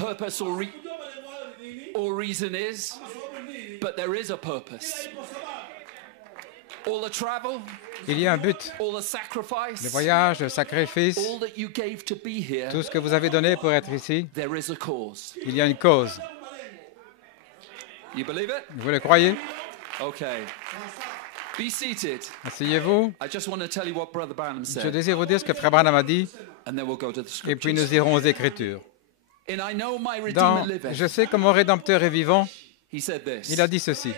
purpose or reason is, but there is a purpose. All the travel, Il y a un but. all the sacrifice, Le voyage, le sacrifice, all that you gave to be here, tout ce que vous avez donné pour être ici, there is a cause. il y a une cause. You believe it? Vous le croyez? Okay. Be seated. Asseyez-vous. I just want to tell you what Brother Branham Je said, désire vous dire ce que Frère Branham a dit, and then we'll go to the et puis scriptures. nous irons aux Écritures. In I know my Redeemer Dans liveth, Je sais que mon Rédempteur est vivant, he said this. il a dit ceci.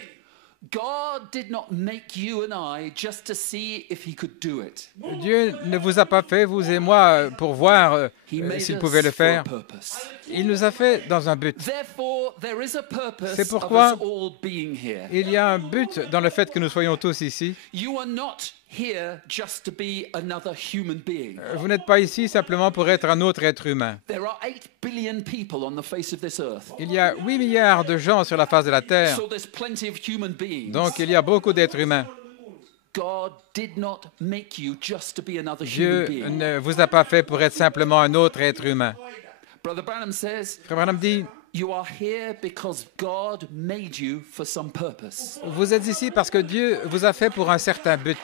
God did not make you and I just to see if he could do it. Dieu ne vous a pas fait, vous et moi, pour voir He made s'il us pouvait le for a faire. purpose. Il nous a fait dans un but. Therefore, there is a purpose C'est of pourquoi us all being here. Il y a un but dans le fait que nous soyons tous ici. You are not here just to be another human being. Vous n'êtes pas ici simplement pour être un autre être humain. There are 8 billion people on the face of this earth. Il y a 8 milliards de gens sur la face de la Terre, So there's plenty of human beings. donc il y a beaucoup d'êtres humains. God did not make you just to be another Dieu human being. ne vous a pas fait pour être simplement un autre être humain. Brother Branham says, Frère Branham dit, you are here because God made you for some purpose. vous êtes ici parce que Dieu vous a fait pour un certain but.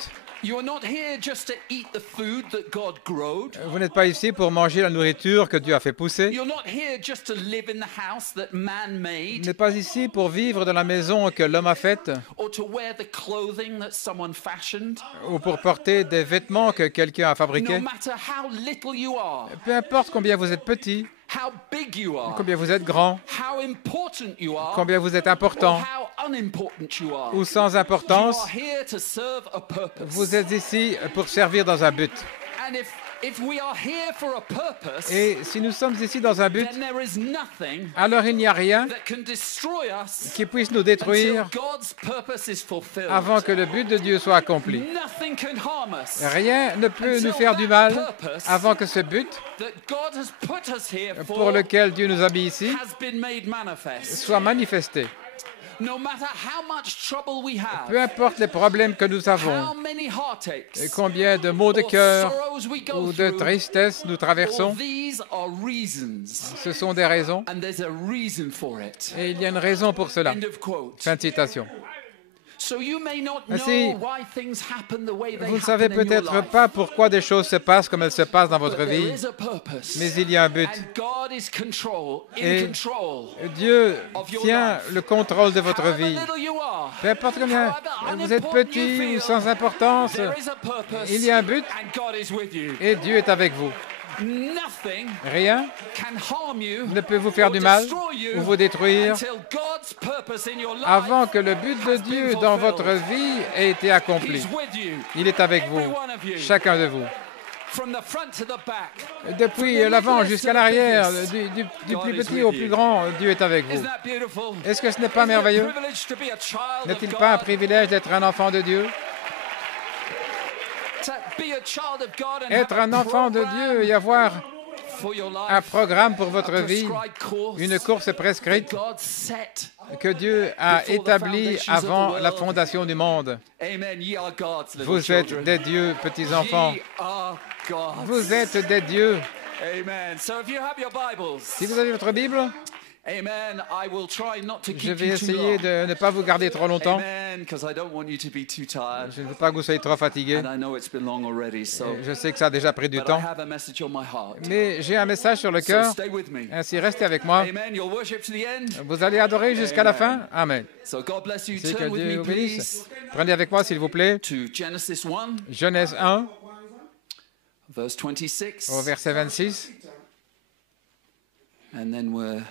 You are not here just to eat the food that God growed. Vous n'êtes pas ici pour manger la nourriture que Dieu a fait pousser. You're not here just to live in the house that man Vous made n'êtes pas ici pour vivre dans la maison que l'homme a faite or to wear the clothing that someone fashioned. ou pour porter des vêtements que quelqu'un a No fabriqués. matter how little you are, Peu importe combien vous êtes petit, how big you are, combien vous êtes grand, how important you are, combien vous êtes or important how unimportant you are. ou sans You importance, are here to serve a purpose. vous êtes ici pour servir dans un but. And if we are here for a purpose, Et si nous sommes ici dans un but, then there is nothing alors il n'y a rien that can destroy us qui puisse nous until détruire God's purpose is fulfilled. avant que le but de Dieu soit accompli. Nothing can harm us Rien ne peut nous faire du mal avant que ce but that God has put us here pour for lequel Dieu nous a mis ici has been made manifest. soit manifesté. No matter how much trouble we Peu have, importe les problèmes que nous avons, how many heartaches combien de maux de or cœur sorrows we go ou de through, tristesse nous all traversons, these are reasons, ce sont des raisons and there's a reason for it. et il y a une raison pour cela. End of quote. Fin de citation. So you may not Ainsi, know why things happen the way they Vous ne savez happen in your peut-être life, pas pourquoi des choses se passent comme elles se passent dans votre but there vie, is a purpose. mais il y a un but. And God is in Et control. Dieu tient le contrôle de votre However vie. little you are, Peu importe combien however vous êtes unimportant you petit ou feel, sans importance, there is a purpose, il y a un but and God is with you. et Dieu est avec vous. Nothing Rien can harm you ne peut vous faire or du mal destroy you ou vous détruire until God's purpose in your life avant que le but de has been Dieu dans votre fulfilled. vie ait été accompli. He's with you, Il est avec vous, every one of you, chacun de vous. from the front to the back. Depuis l'avant jusqu'à l'arrière, du plus petit au plus grand, Dieu est avec vous. Isn't that beautiful? Est-ce que ce n'est pas Isn't it a merveilleux? privilege to be a child of N'est-il pas un God? privilège d'être un enfant de Dieu? To be a child of God and Être have un a enfant de program Dieu et avoir for your life, un programme pour a votre vie, prescribed course une course prescrite God set. que Dieu a établie avant la fondation du monde. Amen. Ye are God's little Vous êtes children. des dieux, petits-enfants. Ye are God's. Vous êtes des dieux. Amen. So if you have your Bibles, Si vous avez votre Bible, amen, I will try not to je keep vais you too essayer long. de ne pas vous garder trop longtemps. Amen, because I don't want you to be too tired. Je ne veux pas que vous soyez trop fatigués. And I know it's been long already, so Je sais que ça a déjà pris du but I temps. have a message on my heart. Mais j'ai un message sur le So cœur. stay with me. Ainsi, restez avec moi. Amen. You'll worship to the end. Vous allez adorer jusqu'à la Amen. fin? Amen. So God bless you. C'est que Turn with Dieu me, vous bénisse. please, Prenez avec moi, s'il vous plaît, to Genesis 1, Genèse 1, verse 26. au verset 26. And then we're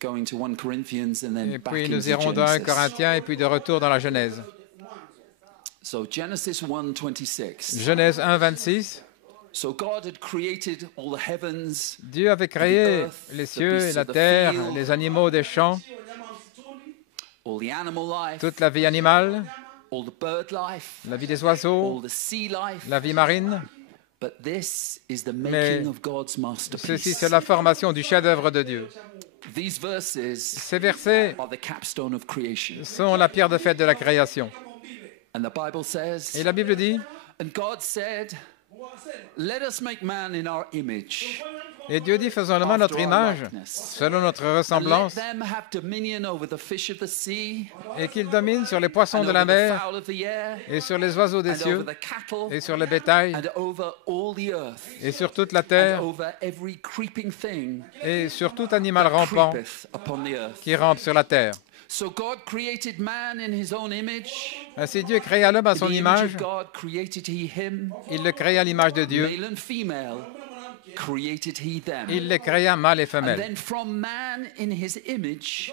going to 1 Corinthians and then Et back puis into nous irons dans 1 Genesis. Corinthiens et puis de retour dans la Genèse. So Genesis 1, 26. Genèse 1, 26. So God had created all the heavens, Dieu avait créé les cieux et la terre, les animaux des champs, all the animal life, toute la vie animale, all the bird life, la vie des all oiseaux, the sea life. la vie marine. But this is the Mais making of God's Ceci, masterpiece. c'est la formation du chef-d'œuvre de Dieu. These verses Ces versets are the capstone of creation. sont la pierre de fête de la création. And the Bible says, Et la Bible dit, and God said, let us make man in our image. Et Dieu dit, faisons l'homme à notre image, selon notre ressemblance, et qu'il domine sur les poissons de la mer, et sur les oiseaux des cieux, et sur le bétail, et sur toute la terre, et sur tout animal rampant qui rampe sur la terre. Ainsi Dieu créa l'homme à son image, il le créa à l'image de Dieu, il les créa mâle et femelle.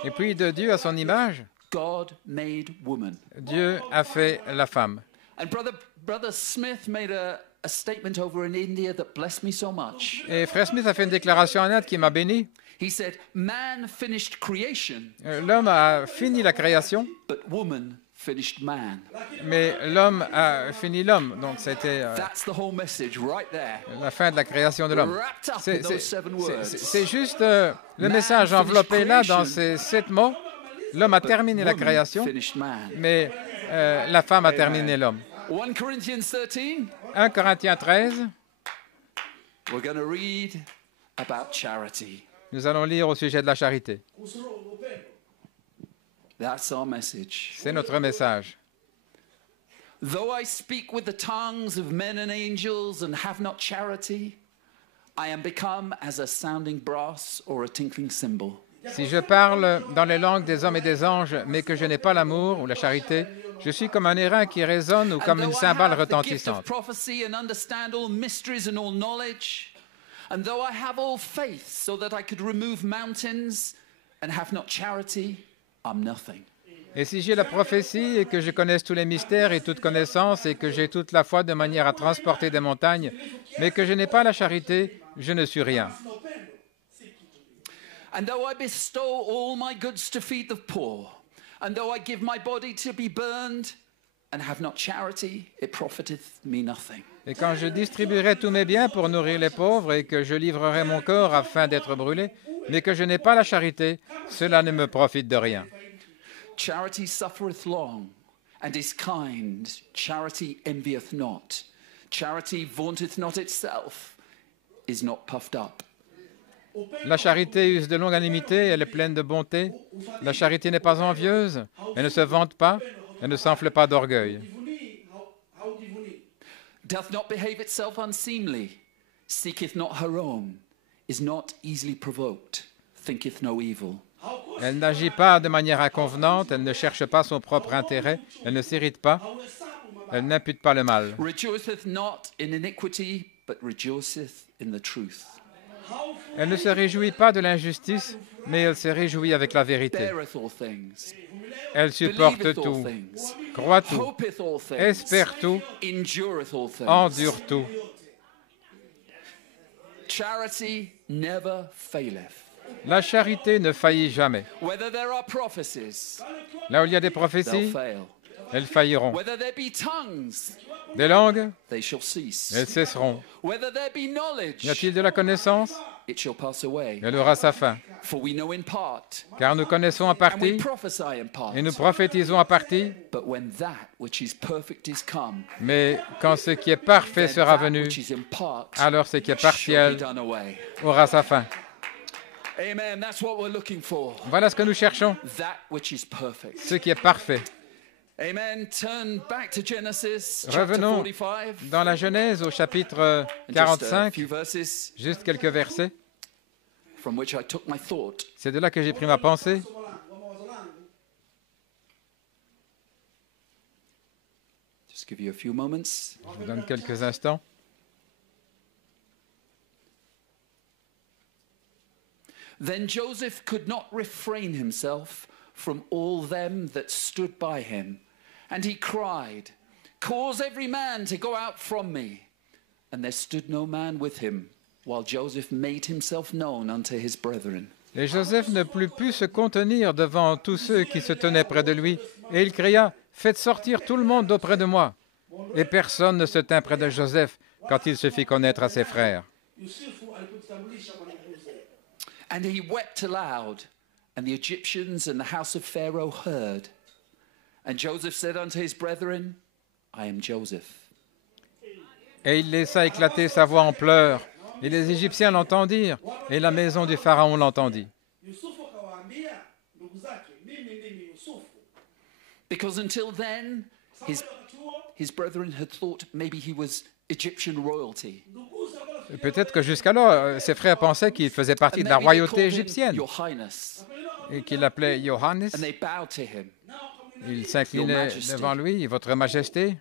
Et puis de Dieu à son image, Dieu a fait la femme. Et Frère Smith a fait une déclaration en Inde qui m'a béni. L'homme a fini la création, mais l'homme a fini l'homme. Donc c'était la fin de la création de l'homme. C'est juste le message enveloppé là dans ces 7 mots. L'homme a terminé la création, mais la femme a terminé l'homme. 1 Corinthiens 13. Nous allons lire au sujet de la charité. C'est notre message. Though I speak with the tongues of men and angels and have not charity, I am become as a sounding brass or a tinkling cymbal. Si je parle dans les langues des hommes et des anges, mais que je n'ai pas l'amour ou la charité, je suis comme un airain qui résonne ou comme une cymbale retentissante. And though I have all faith so that I could remove mountains and have not charity, I'm nothing. Et si j'ai la prophétie et que je connaisse tous les mystères et toute connaissance et que j'ai toute la foi de manière à transporter des montagnes, mais que je n'ai pas la charité, je ne suis rien. And though I bestow all my goods to feed the poor, and though I give my body to be burned and have not charity, it profiteth me nothing. Et quand je distribuerai tous mes biens pour nourrir les pauvres et que je livrerai mon corps afin d'être brûlé, mais que je n'ai pas la charité, cela ne me profite de rien. Charity suffereth long and is kind. Charity envieth not. Charity vaunteth not itself, is not puffed up. La charité use de longanimité, elle est pleine de bonté. La charité n'est pas envieuse, elle ne se vante pas, elle ne s'enfle pas d'orgueil. Doth not behave itself unseemly, seeketh not her own, is not easily provoked, thinketh no evil. Elle n'agit pas de manière inconvenante, elle ne cherche pas son propre intérêt, elle ne s'irrite pas, elle n'impute pas le mal. Rejoiceth not in iniquity, but rejoiceth in the truth. Elle ne se réjouit pas de l'injustice, mais elle se réjouit avec la vérité. Elle supporte tout, croit tout, espère tout, endure tout. La charité ne faillit jamais. Là où il y a des prophéties, elles failliront. Des langues, elles cesseront. Y a-t-il de la connaissance? Elle aura sa fin. Car nous connaissons en partie et nous prophétisons en partie. Mais quand ce qui est parfait sera venu, alors ce qui est partiel aura sa fin. Voilà ce que nous cherchons, ce qui est parfait. Revenons dans la Genèse au chapitre 45, juste quelques versets. C'est de là que j'ai pris ma pensée. Je vous donne quelques instants. Then Joseph could not refrain himself from all them that stood by him, and he cried, "Cause every man to go out from me." And there stood no man with him, while Joseph made himself known unto his brethren. Et Joseph ne put plus se contenir devant tous ceux qui se tenaient près de lui, et il cria, « Faites sortir tout le monde d'auprès de moi. » Et personne ne se tint près de Joseph quand il se fit connaître à ses frères. And he wept aloud, and the Egyptians and the house of Pharaoh heard. And Joseph said unto his brethren, I am Joseph. Et il laissa éclater sa voix en pleurs. Et les Égyptiens l'entendirent, et la maison du Pharaon l'entendit. Because until then, his brethren had thought maybe he was Egyptian royalty. Peut-être que jusqu'alors, ses frères pensaient qu'il faisait partie de la royauté égyptienne et qu'il l'appelait Johannes. Ils s'inclinaient devant lui, Votre Majesté.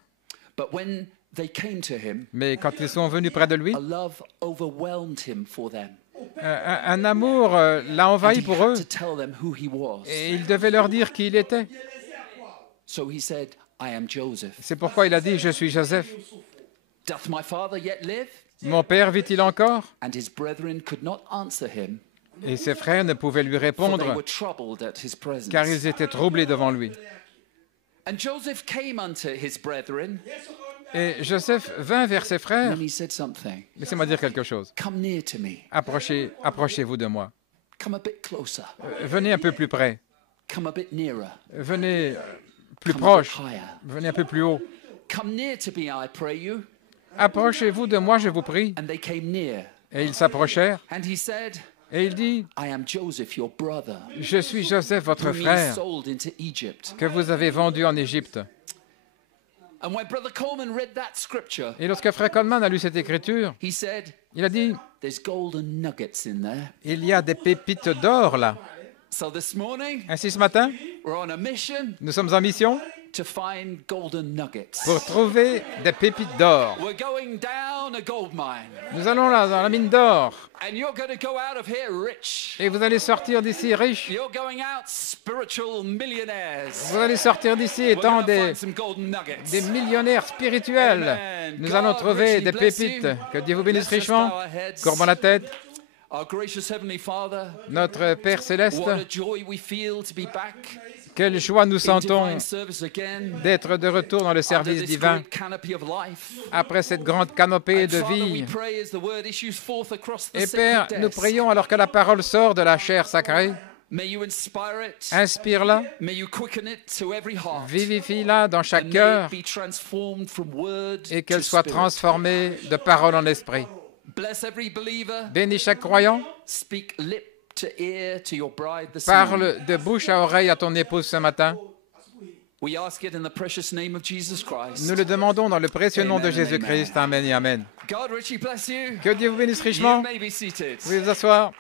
Mais quand ils sont venus près de lui, un amour l'a envahi pour eux et il devait leur dire qui il était. C'est pourquoi il a dit, je suis Joseph. Mon père vit-il encore? Et ses frères ne pouvaient lui répondre car ils étaient troublés devant lui. Et Joseph vint vers ses frères. Laissez-moi dire quelque chose. Approchez-vous de moi. Venez un peu plus près. Venez plus proche. Venez un peu plus haut. Approchez-vous de moi, je vous prie. Et ils s'approchèrent. Et il dit, je suis Joseph, votre frère, que vous avez vendu en Égypte. Et lorsque frère Coleman a lu cette écriture, il a dit, il y a des pépites d'or là. Ainsi ce matin, nous sommes en mission pour trouver des pépites d'or. Nous allons là dans la mine d'or. Et vous allez sortir d'ici riches. Vous allez sortir d'ici étant des millionnaires spirituels. Nous allons trouver des pépites. Que Dieu vous bénisse richement. Courbons la tête. Notre Père céleste, quelle joie nous sentons d'être de retour dans le service divin après cette grande canopée de vie. Et Père, nous prions alors que la parole sort de la chair sacrée. Inspire-la, vivifie-la dans chaque cœur et qu'elle soit transformée de parole en esprit. Bénis chaque croyant. Parle de bouche à oreille à ton épouse ce matin. Nous le demandons dans le précieux nom de Jésus-Christ. Amen et Amen. Que Dieu vous bénisse richement. Vous pouvez vous asseoir.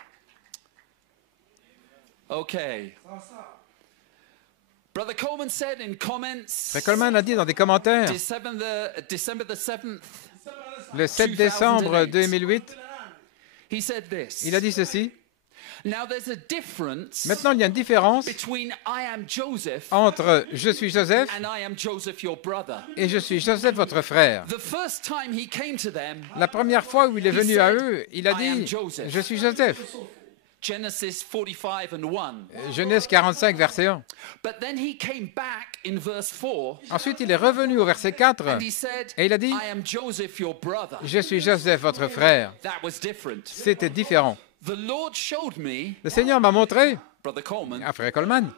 Frère Coleman a dit dans des commentaires, le 7 décembre 2008, il a dit ceci. Maintenant, il y a une différence entre « Je suis Joseph » et « Je suis Joseph, votre frère ». La première fois où il est venu à eux, il a dit « Je suis Joseph ». Genèse 45, verset 1. Ensuite, il est revenu au verset 4 et il a dit « Je suis Joseph, votre frère ». C'était différent. Le Seigneur m'a montré, à frère Coleman,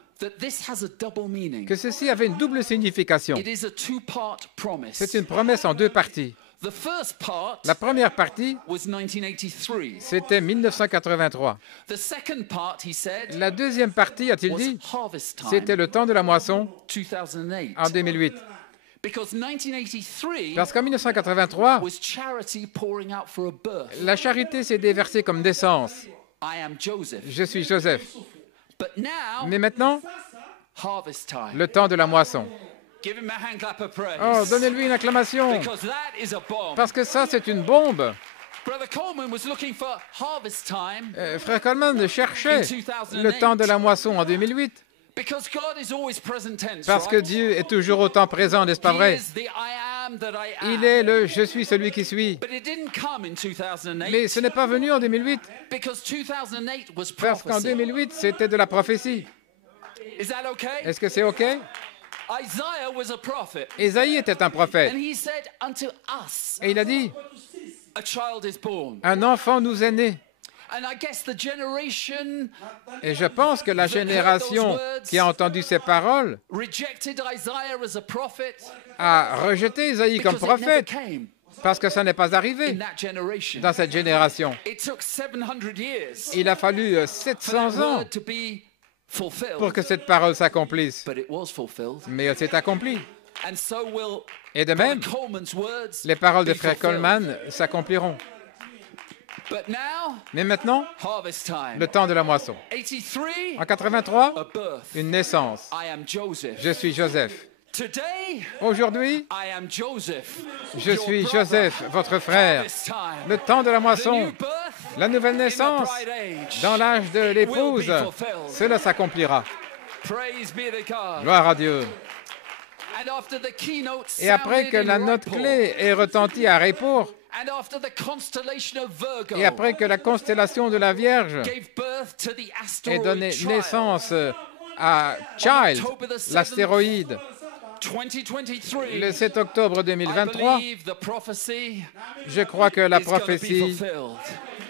que ceci avait une double signification. C'est une promesse en deux parties. La première partie, c'était 1983. La deuxième partie, a-t-il dit, c'était le temps de la moisson en 2008. Parce qu'en 1983, la charité s'est déversée comme d'essence. Je suis Joseph. Mais maintenant, le temps de la moisson. Oh, donnez-lui une acclamation. Parce que ça, c'est une bombe. Frère Coleman cherchait le temps de la moisson en 2008. Parce que Dieu est toujours autant présent, n'est-ce pas vrai? Il est le « Je suis celui qui suis ». Mais ce n'est pas venu en 2008. Parce qu'en 2008, c'était de la prophétie. Est-ce que c'est OK? Ésaïe était un prophète. Et il a dit, un enfant nous est né. Et je pense que la génération qui a entendu ces paroles a rejeté Ésaïe comme prophète Parce que ça n'est pas arrivé dans cette génération. Il a fallu 700 ans pour que cette parole s'accomplisse. Mais elle s'est accomplie. Et de même, les paroles de Frère Coleman s'accompliront. Mais maintenant, le temps de la moisson. En 83, une naissance. Je suis Joseph. Aujourd'hui, je suis Joseph, votre frère. Le temps de la moisson, la nouvelle naissance, dans l'âge de l'épouse, cela s'accomplira. Gloire à Dieu. Et après que la note clé ait retenti à Raypour, et après que la constellation de la Vierge ait donné naissance à Child, l'astéroïde, le 7 octobre 2023, je crois que la prophétie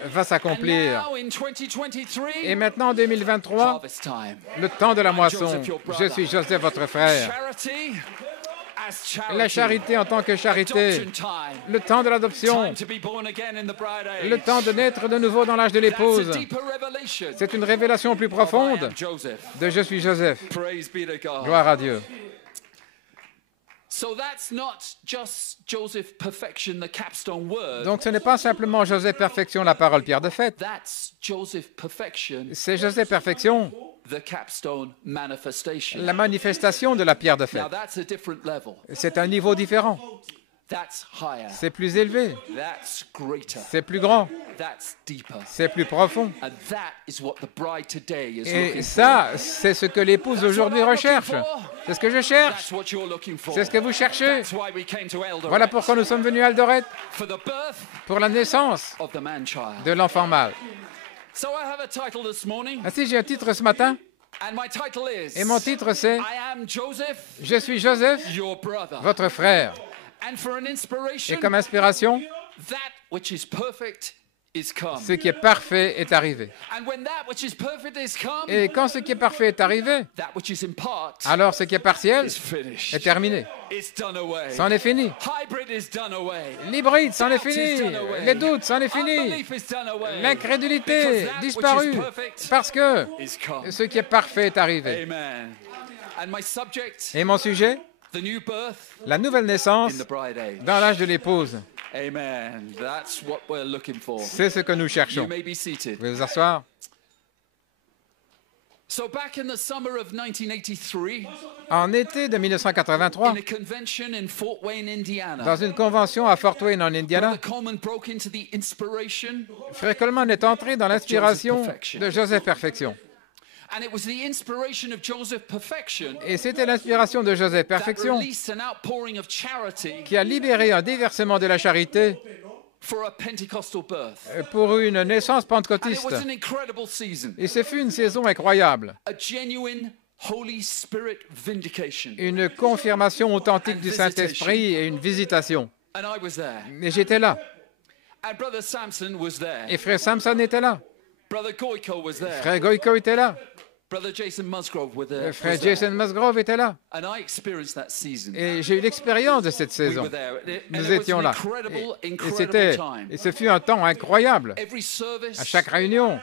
va s'accomplir. Et maintenant, en 2023, le temps de la moisson, je suis Joseph, votre frère. La charité en tant que charité, le temps de l'adoption, le temps de naître de nouveau dans l'âge de l'épouse. C'est une révélation plus profonde de je suis Joseph. Gloire à Dieu. Donc ce n'est pas simplement Joseph Perfection, la parole pierre de fête. C'est Joseph Perfection, la manifestation de la pierre de fête. C'est un niveau différent. C'est plus élevé. C'est plus grand. C'est plus profond. Et ça, c'est ce que l'épouse aujourd'hui recherche. C'est ce que je cherche. C'est ce que vous cherchez. Voilà pourquoi nous sommes venus à Eldoret, pour la naissance de l'enfant mâle. Ainsi, j'ai un titre ce matin. Et mon titre, c'est « Je suis Joseph, votre frère ». Et comme inspiration, ce qui est parfait est arrivé. Et quand ce qui est parfait est arrivé, alors ce qui est partiel est terminé. C'en est fini. L'hybride, c'en est fini. Les doutes, c'en est fini. L'incrédulité, disparue. Parce que ce qui est parfait est arrivé. Et mon sujet? La nouvelle naissance dans l'âge de l'épouse. C'est ce que nous cherchons. Vous pouvez vous asseoir. En été de 1983, dans une convention à Fort Wayne, en Indiana, Frère Coleman est entré dans l'inspiration de Joseph Perfection. Et c'était l'inspiration de Joseph Perfection qui a libéré un déversement de la charité pour une naissance pentecôtiste. Et ce fut une saison incroyable. Une confirmation authentique du Saint-Esprit et une visitation. Et j'étais là. Et Frère Samson était là. Frère Goyko était là. Frère Jason Musgrove était là. Et j'ai eu l'expérience de cette saison. Nous étions là. Et ce fut un temps incroyable. À chaque réunion,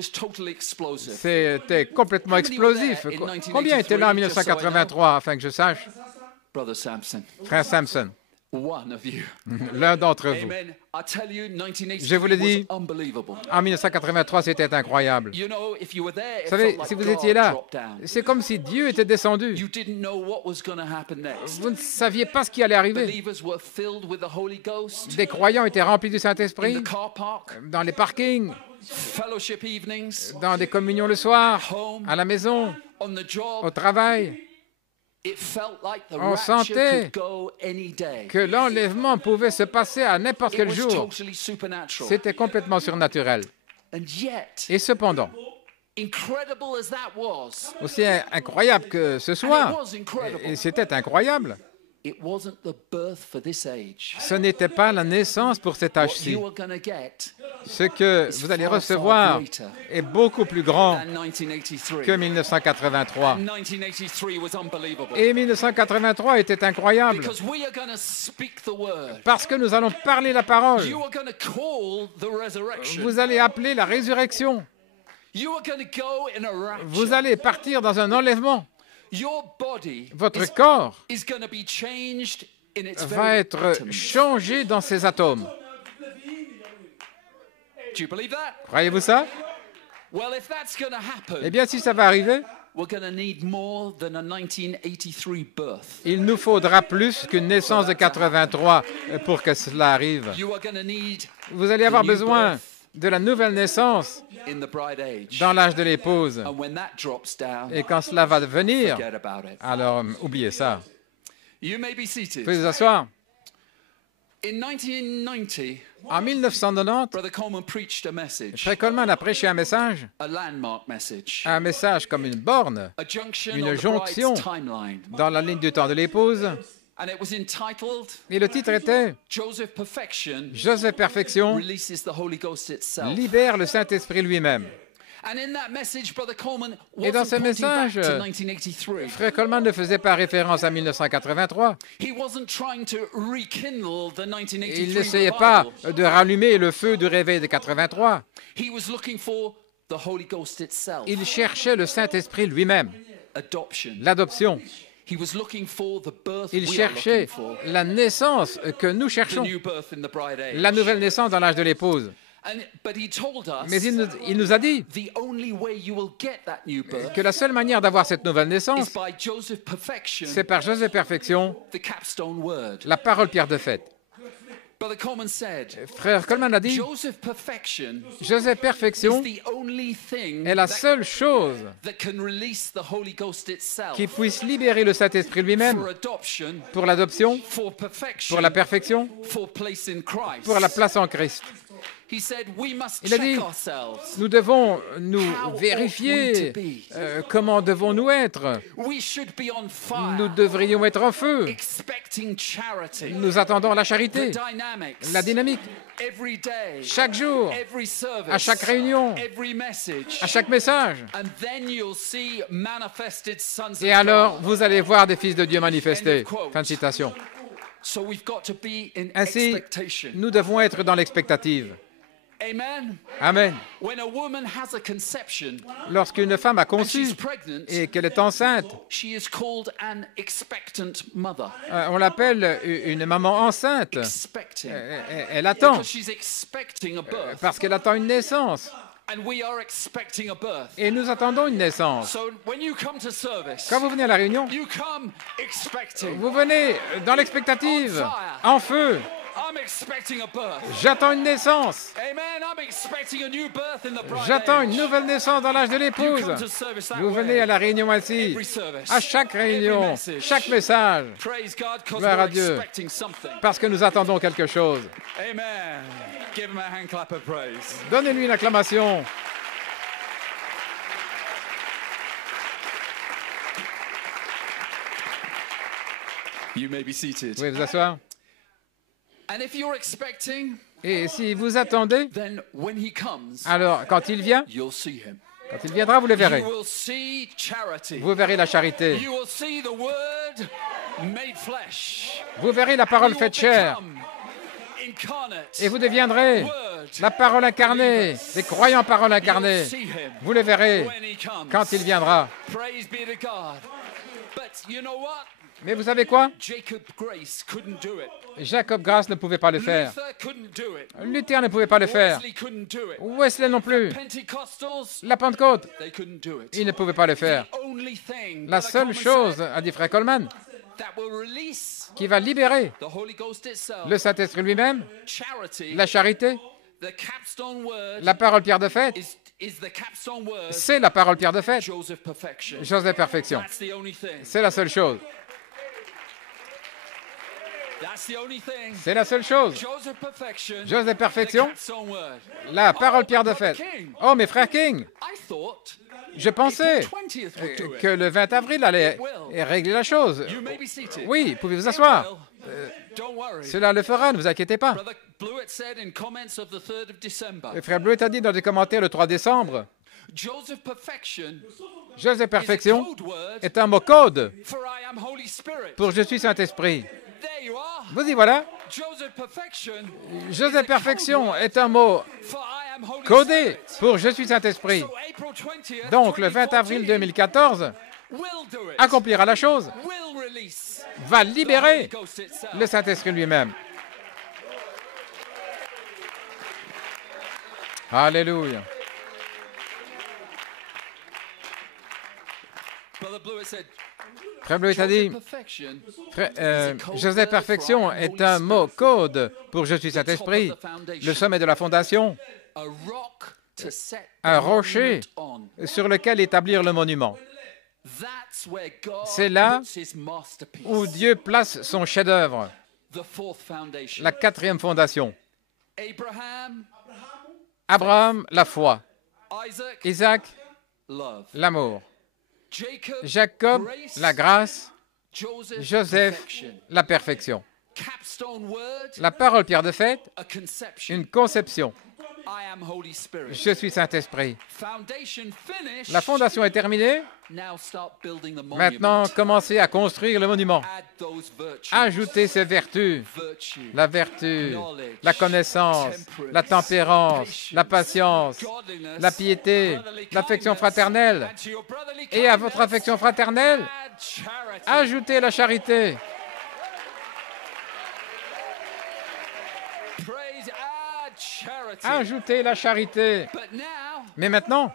c'était complètement explosif. Combien étaient là en 1983, afin que je sache? Frère Samson. L'un d'entre vous. Je vous le dis, en 1983, c'était incroyable. Vous savez, si vous étiez là, c'est comme si Dieu était descendu. Vous ne saviez pas ce qui allait arriver. Des croyants étaient remplis du Saint-Esprit dans les parkings, dans des communions le soir, à la maison, au travail. On sentait que l'enlèvement pouvait se passer à n'importe quel jour. C'était complètement surnaturel. Et cependant, aussi incroyable que ce soit, et c'était incroyable, ce n'était pas la naissance pour cet âge-ci. Ce que vous allez recevoir est beaucoup plus grand que 1983. Et 1983 était incroyable parce que nous allons parler la parole. Vous allez appeler la résurrection. Vous allez partir dans un enlèvement. Votre corps va être changé dans ses atomes. Croyez-vous ça? Eh bien, si ça va arriver, il nous faudra plus qu'une naissance de 83 pour que cela arrive. Vous allez avoir besoin de la nouvelle naissance dans l'âge de l'épouse. Et quand cela va venir, alors oubliez ça. Vous pouvez vous asseoir. En 1990, Frère Coleman a prêché un message comme une borne, une jonction dans la ligne du temps de l'épouse. Et le titre était « Joseph Perfection libère le Saint-Esprit lui-même ». Et dans ce message, Frère Coleman ne faisait pas référence à 1983. Il n'essayait pas de rallumer le feu du réveil de 83. Il cherchait le Saint-Esprit lui-même, l'adoption. Il cherchait la naissance que nous cherchons, la nouvelle naissance dans l'âge de l'épouse. Mais il nous a dit que la seule manière d'avoir cette nouvelle naissance, c'est par Joseph Perfection, la parole pierre de fête. Frère Coleman a dit, Joseph Perfection est la seule chose qui puisse libérer le Saint-Esprit lui-même pour l'adoption, pour la perfection, pour la place en Christ. Il a dit, nous devons nous vérifier comment devons-nous être. Nous devrions être en feu. Nous attendons la charité, la dynamique. Chaque jour, à chaque réunion, à chaque message. Et alors, vous allez voir des fils de Dieu manifestés. Fin de citation. Ainsi, nous devons être dans l'expectative. Amen. Lorsqu'une femme a conçu et qu'elle est enceinte, on l'appelle une maman enceinte. Elle attend parce qu'elle attend une naissance. Et nous attendons une naissance. Quand vous venez à la réunion, vous venez dans l'expectative, en feu. J'attends une naissance. J'attends une nouvelle naissance dans l'âge de l'épouse. Vous venez à la réunion ainsi, à chaque réunion, chaque message. Gloire à Dieu, parce que nous attendons quelque chose. Donnez-lui une acclamation. Vous pouvez vous asseoir. Et si vous attendez, alors quand il vient, quand il viendra, vous le verrez. Vous verrez la charité. Vous verrez la parole faite chair. Et vous deviendrez la parole incarnée, les croyants parole incarnée. Vous le verrez quand il viendra. Mais vous savez quoi? Jacob Grace ne pouvait pas le faire. Luther ne pouvait pas le faire. Wesley non plus. La Pentecôte, il ne pouvait pas le faire. La seule chose, a dit Frère Coleman, qui va libérer le Saint-Esprit lui-même, la charité, la parole pierre de fête, c'est la parole pierre de fête. Joseph Perfection. C'est la seule chose. C'est la seule chose. Joseph Perfection, la parole pierre de fête. Oh, mais frère King, je pensais que le 20 avril allait régler la chose. Oui, pouvez vous asseoir. Cela le fera, ne vous inquiétez pas. Frère Blewett a dit dans des commentaires le 3 décembre, Joseph Perfection est un mot code pour Je suis Saint-Esprit. Vous y voilà. Joseph Perfection est un mot codé pour Je suis Saint-Esprit. Donc, le 20 avril 2014, accomplira la chose, va libérer le Saint-Esprit lui-même. Alléluia. Frère Blewett a dit, Joseph Perfection est un mot code pour Je suis Saint-Esprit, le sommet de la fondation, un rocher sur lequel établir le monument. C'est là où Dieu place son chef-d'œuvre, la 4e fondation. Abraham, la foi. Isaac, l'amour. Jacob, la grâce. Joseph, la perfection. La parole pierre de fête, une conception. Je suis Saint-Esprit. La fondation est terminée. Maintenant, commencez à construire le monument. Ajoutez ces vertus. La vertu, la connaissance, la tempérance, la patience, la piété, l'affection fraternelle. Et à votre affection fraternelle, ajoutez la charité. Ajoutez la charité. Mais maintenant,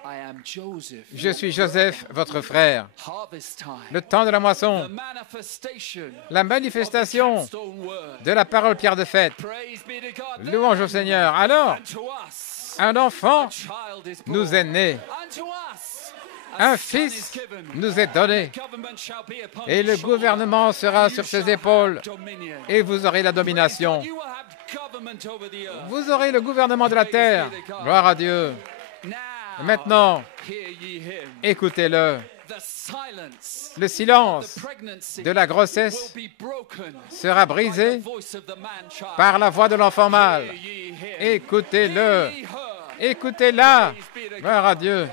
je suis Joseph, votre frère. Le temps de la moisson, la manifestation de la parole pierre de fête. Louange au Seigneur. Alors, un enfant nous est né. Un fils nous est donné. Et le gouvernement sera sur ses épaules. Et vous aurez la domination. Vous aurez le gouvernement de la terre. Gloire à Dieu. Et maintenant, écoutez-le. Le silence de la grossesse sera brisé par la voix de l'enfant mâle. Écoutez-le. Écoutez-la. Gloire à Dieu.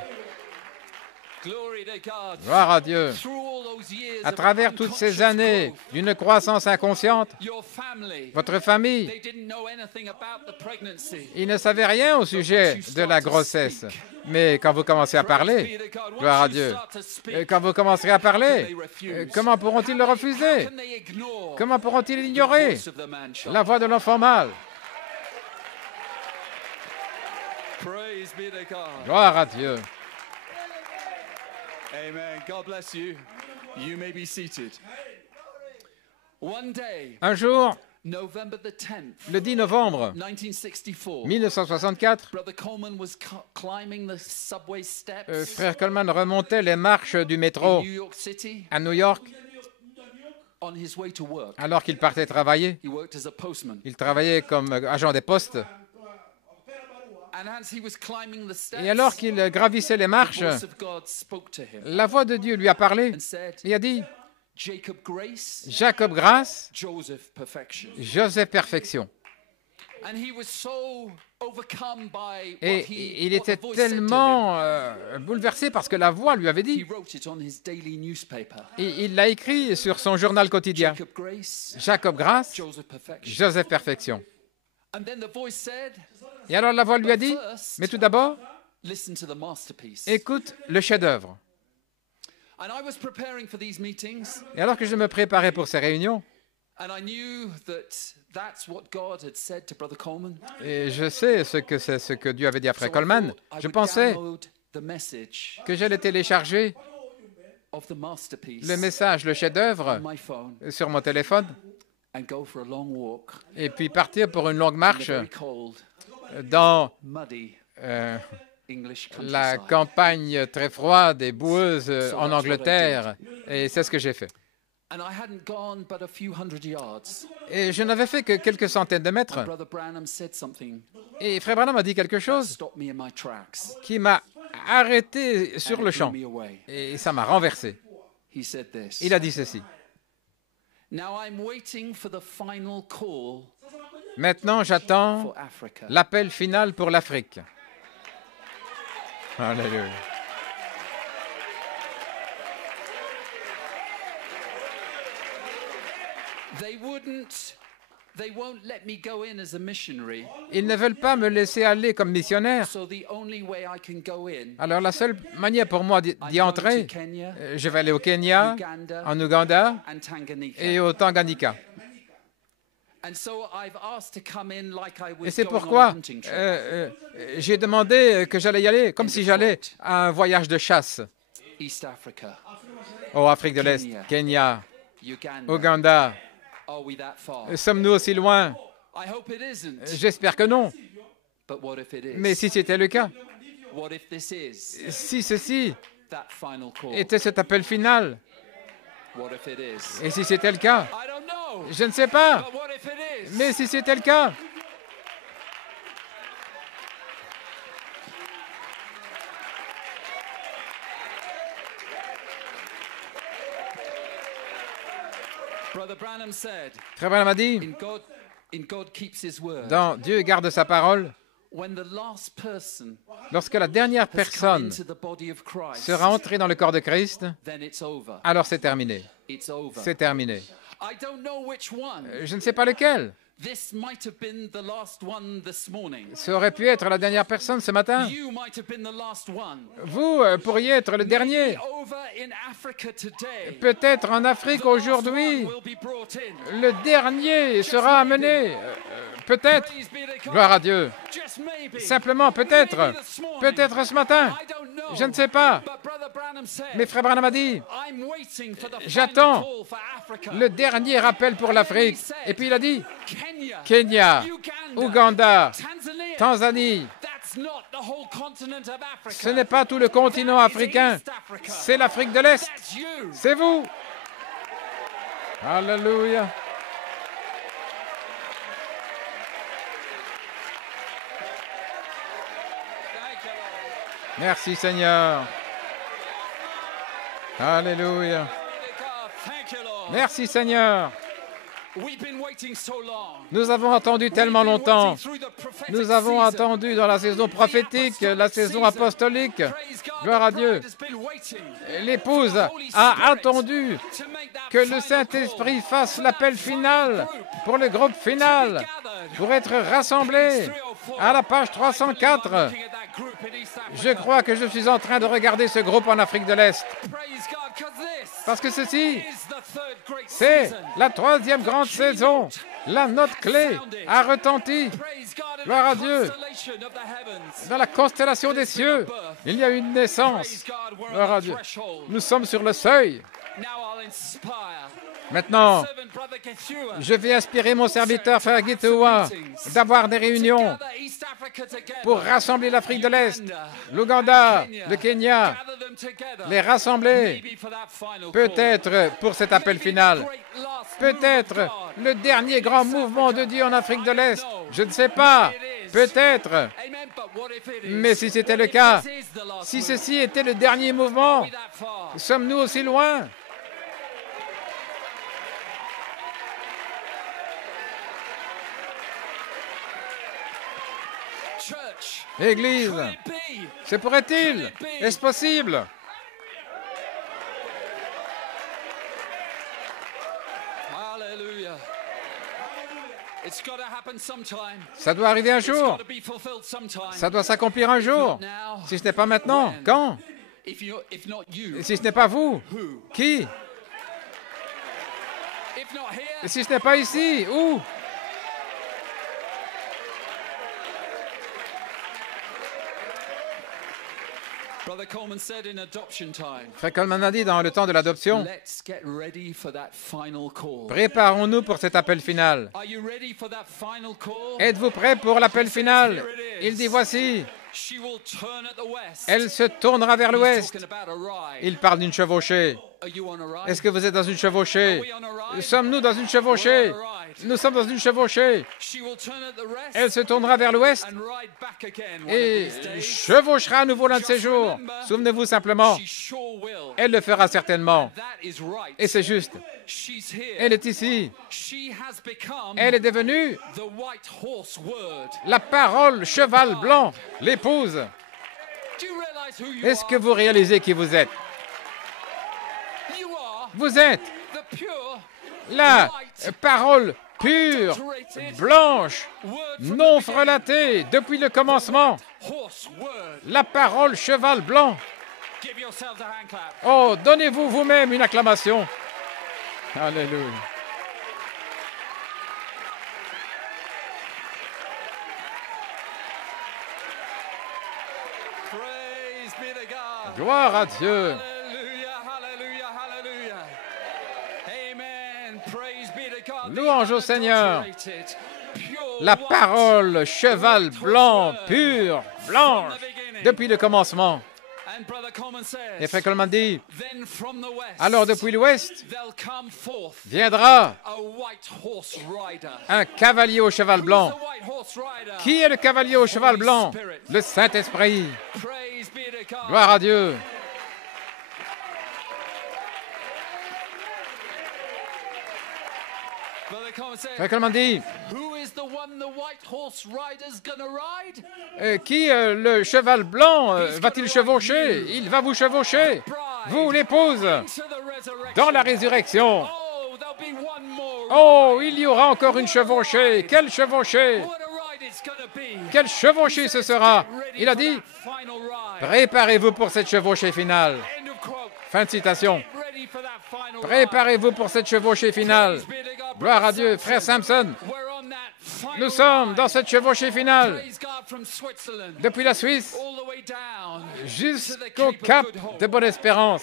Gloire à Dieu. À travers toutes ces années d'une croissance inconsciente, votre famille, ils ne savaient rien au sujet de la grossesse. Mais quand vous commencez à parler, gloire à Dieu, quand vous commencerez à parler, comment pourront-ils le refuser? Comment pourront-ils ignorer la voix de l'enfant mâle? Gloire à Dieu. Amen. God bless you. You may be seated. One day, un jour, November the 10th, le 10 novembre 1964, Frère Coleman remontait les marches du métro à New York alors qu'il partait travailler. Il travaillait comme agent des postes. Et alors qu'il gravissait les marches, la voix de Dieu lui a parlé. Il a dit, Jacob Grâce, Joseph Perfection. Et il était tellement bouleversé parce que la voix lui avait dit. Et il l'a écrit sur son journal quotidien. Jacob Grâce, Joseph Perfection. Et alors la voix lui a dit, mais tout d'abord, écoute le chef-d'œuvre. Et alors que je me préparais pour ces réunions, et je sais c'est ce que Dieu avait dit à Frère Coleman, je pensais que j'allais télécharger le message, le chef-d'œuvre sur mon téléphone et puis partir pour une longue marche dans la campagne très froide et boueuse en Angleterre. Et c'est ce que j'ai fait. Et je n'avais fait que quelques centaines de mètres. Et Frère Branham a dit quelque chose qui m'a arrêté sur le champ. Et ça m'a renversé. Il a dit ceci. Maintenant, j'attends l'appel final pour l'Afrique. Alléluia. Ils ne veulent pas me laisser aller comme missionnaire. Alors la seule manière pour moi d'y entrer, je vais aller au Kenya, en Ouganda et au Tanganyika. Et c'est pourquoi j'ai demandé que j'allais y aller, comme si j'allais à un voyage de chasse. Oh, Afrique de l'Est, Kenya, Ouganda. Sommes-nous aussi loin? J'espère que non. Mais si c'était le cas, si ceci était cet appel final, et si c'était le cas, je ne sais pas, mais si c'était le cas, Frère Branham a dit, dans Dieu garde sa parole, lorsque la dernière personne sera entrée dans le corps de Christ, alors c'est terminé. C'est terminé. Je ne sais pas lequel. Ça aurait pu être la dernière personne ce matin. Vous pourriez être le dernier. Peut-être en Afrique aujourd'hui, le dernier sera amené. Peut-être. Gloire à Dieu. Simplement, peut-être. Peut-être ce matin. Je ne sais pas. Mais Frère Branham a dit, j'attends le dernier appel pour l'Afrique. Et puis il a dit, Kenya, Ouganda, Tanzanie. Ce n'est pas tout le continent africain, c'est l'Afrique de l'Est. C'est vous. Alléluia. Merci Seigneur. Alléluia. Merci Seigneur. Nous avons attendu tellement longtemps. Nous avons attendu dans la saison prophétique, la saison apostolique. Gloire à Dieu. L'épouse a attendu que le Saint-Esprit fasse l'appel final pour le groupe final, pour être rassemblés à la page 304. Je crois que je suis en train de regarder ce groupe en Afrique de l'Est. Parce que ceci, c'est la troisième grande saison. La note clé a retenti. Gloire à Dieu. Dans la constellation des cieux, il y a une naissance. Gloire à Dieu. Nous sommes sur le seuil. Maintenant, je vais inspirer mon serviteur, Frère Gitewa, d'avoir des réunions pour rassembler l'Afrique de l'Est, l'Ouganda, le Kenya, les rassembler, peut-être pour cet appel final, peut-être le dernier grand mouvement de Dieu en Afrique de l'Est, je ne sais pas, peut-être, mais si c'était le cas, si ceci était le dernier mouvement, sommes-nous aussi loin? Église, se pourrait-il? Est-ce possible? Ça doit arriver un jour. Ça doit s'accomplir un jour. Si ce n'est pas maintenant, quand? Et si ce n'est pas vous, qui? Et si ce n'est pas ici, où? Frère Coleman a dit dans le temps de l'adoption, préparons-nous pour cet appel final. Êtes-vous prêts pour l'appel final? Il dit, voici, elle se tournera vers l'ouest. Il parle d'une chevauchée. Est-ce que vous êtes dans une chevauchée? Sommes-nous dans une chevauchée? Nous sommes dans une chevauchée. Elle se tournera vers l'ouest et chevauchera à nouveau l'un de ces jours. Souvenez-vous simplement, elle le fera certainement. Et c'est juste. Elle est ici. Elle est devenue la parole cheval blanc, l'épouse. Est-ce que vous réalisez qui vous êtes? Vous êtes la parole pure, blanche, non frelatée depuis le commencement. La parole cheval blanc. Oh, donnez-vous vous-même une acclamation. Alléluia. Gloire à Dieu. Louange au Seigneur. La parole, cheval blanc, pur, blanche, depuis le commencement. Et Frère Coleman dit, alors depuis l'ouest viendra un cavalier au cheval blanc. Qui est le cavalier au cheval blanc? Le Saint-Esprit. Gloire à Dieu. Frère Coleman dit, qui le cheval blanc va-t-il chevaucher? Il va vous chevaucher, vous l'épouse, dans la résurrection. Oh, il y aura encore une chevauchée. Quelle chevauchée! Quelle chevauchée ce sera! Il a dit, préparez-vous pour cette chevauchée finale. Fin de citation. Préparez-vous pour cette chevauchée finale. Gloire à Dieu, frère Samson. Nous sommes dans cette chevauchée finale. Depuis la Suisse jusqu'au cap de Bonne-Espérance.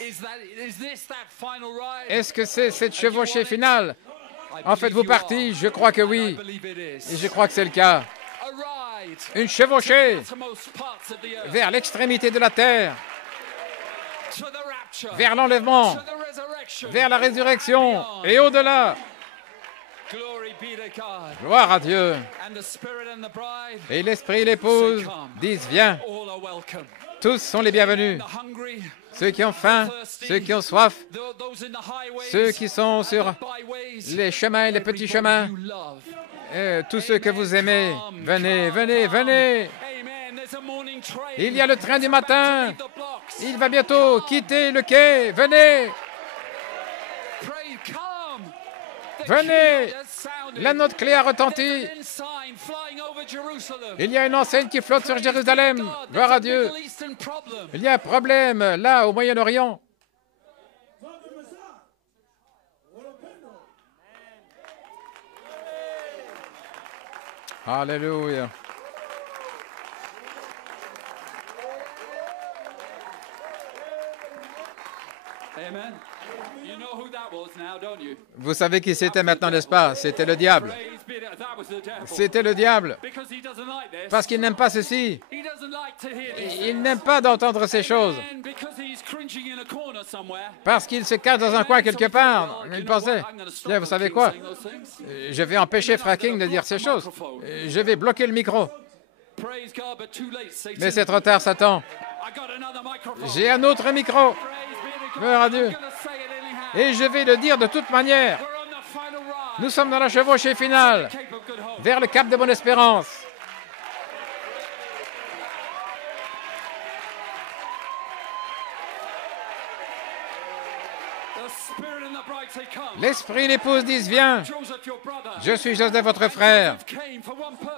Est-ce que c'est cette chevauchée finale? En faites-vous partie? Je crois que oui. Et je crois que c'est le cas. Une chevauchée vers l'extrémité de la terre, vers l'enlèvement, vers la résurrection et au-delà. Gloire à Dieu. Et l'Esprit et l'épouse disent, viens. Tous sont les bienvenus. Ceux qui ont faim, ceux qui ont soif, ceux qui sont sur les chemins et les petits chemins, tous ceux que vous aimez, venez, venez, venez. Il y a le train du matin. Il va bientôt quitter le quai. Venez. Venez. La note clé a retenti. Il y a une enseigne qui flotte sur Jérusalem. Gloire à Dieu. Il y a un problème là au Moyen-Orient. Alléluia. Amen. You know who that was now, don't you? Vous savez qui c'était maintenant, n'est-ce pas? C'était le diable. C'était le diable. Parce qu'il n'aime pas ceci. Il n'aime pas d'entendre ces choses. Parce qu'il se cache dans un coin quelque part. Il pensait, bien, vous savez quoi? Je vais empêcher Frère King de dire ces choses. Je vais bloquer le micro. Mais c'est trop tard, Satan. J'ai un autre micro. Gloire à Dieu. Et je vais le dire de toute manière. Nous sommes dans la chevauchée finale, vers le cap de Bonne-Espérance. L'Esprit et l'épouse disent, viens. Je suis Joseph, votre frère.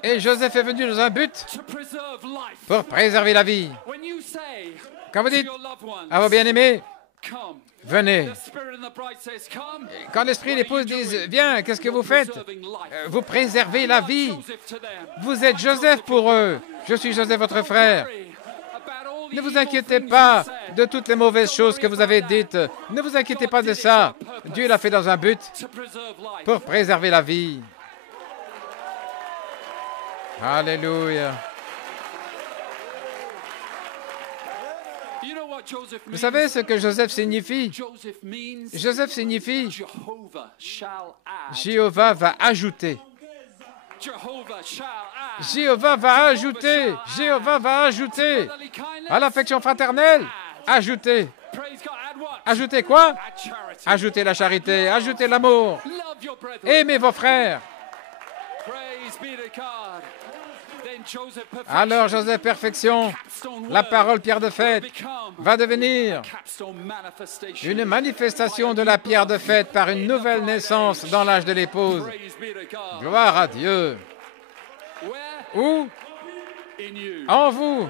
Et Joseph est venu dans un but pour préserver la vie. Quand vous dites à vos bien-aimés, venez. Quand l'Esprit et l'épouse disent, viens, qu'est-ce que vous faites? Vous préservez la vie. Vous êtes Joseph pour eux. Je suis Joseph, votre frère. Ne vous inquiétez pas de toutes les mauvaises choses que vous avez dites. Ne vous inquiétez pas de ça. Dieu l'a fait dans un but pour préserver la vie. Alléluia. Vous savez ce que Joseph signifie? Joseph signifie Jéhovah va ajouter. Jéhovah va ajouter. Jéhovah va ajouter. À l'affection fraternelle, ajouter. Ajouter quoi? Ajouter la charité, ajouter l'amour. Aimez vos frères. Alors Joseph perfection, la parole pierre de fête va devenir une manifestation de la pierre de fête par une nouvelle naissance dans l'âge de l'épouse. Gloire à Dieu. Où? En vous.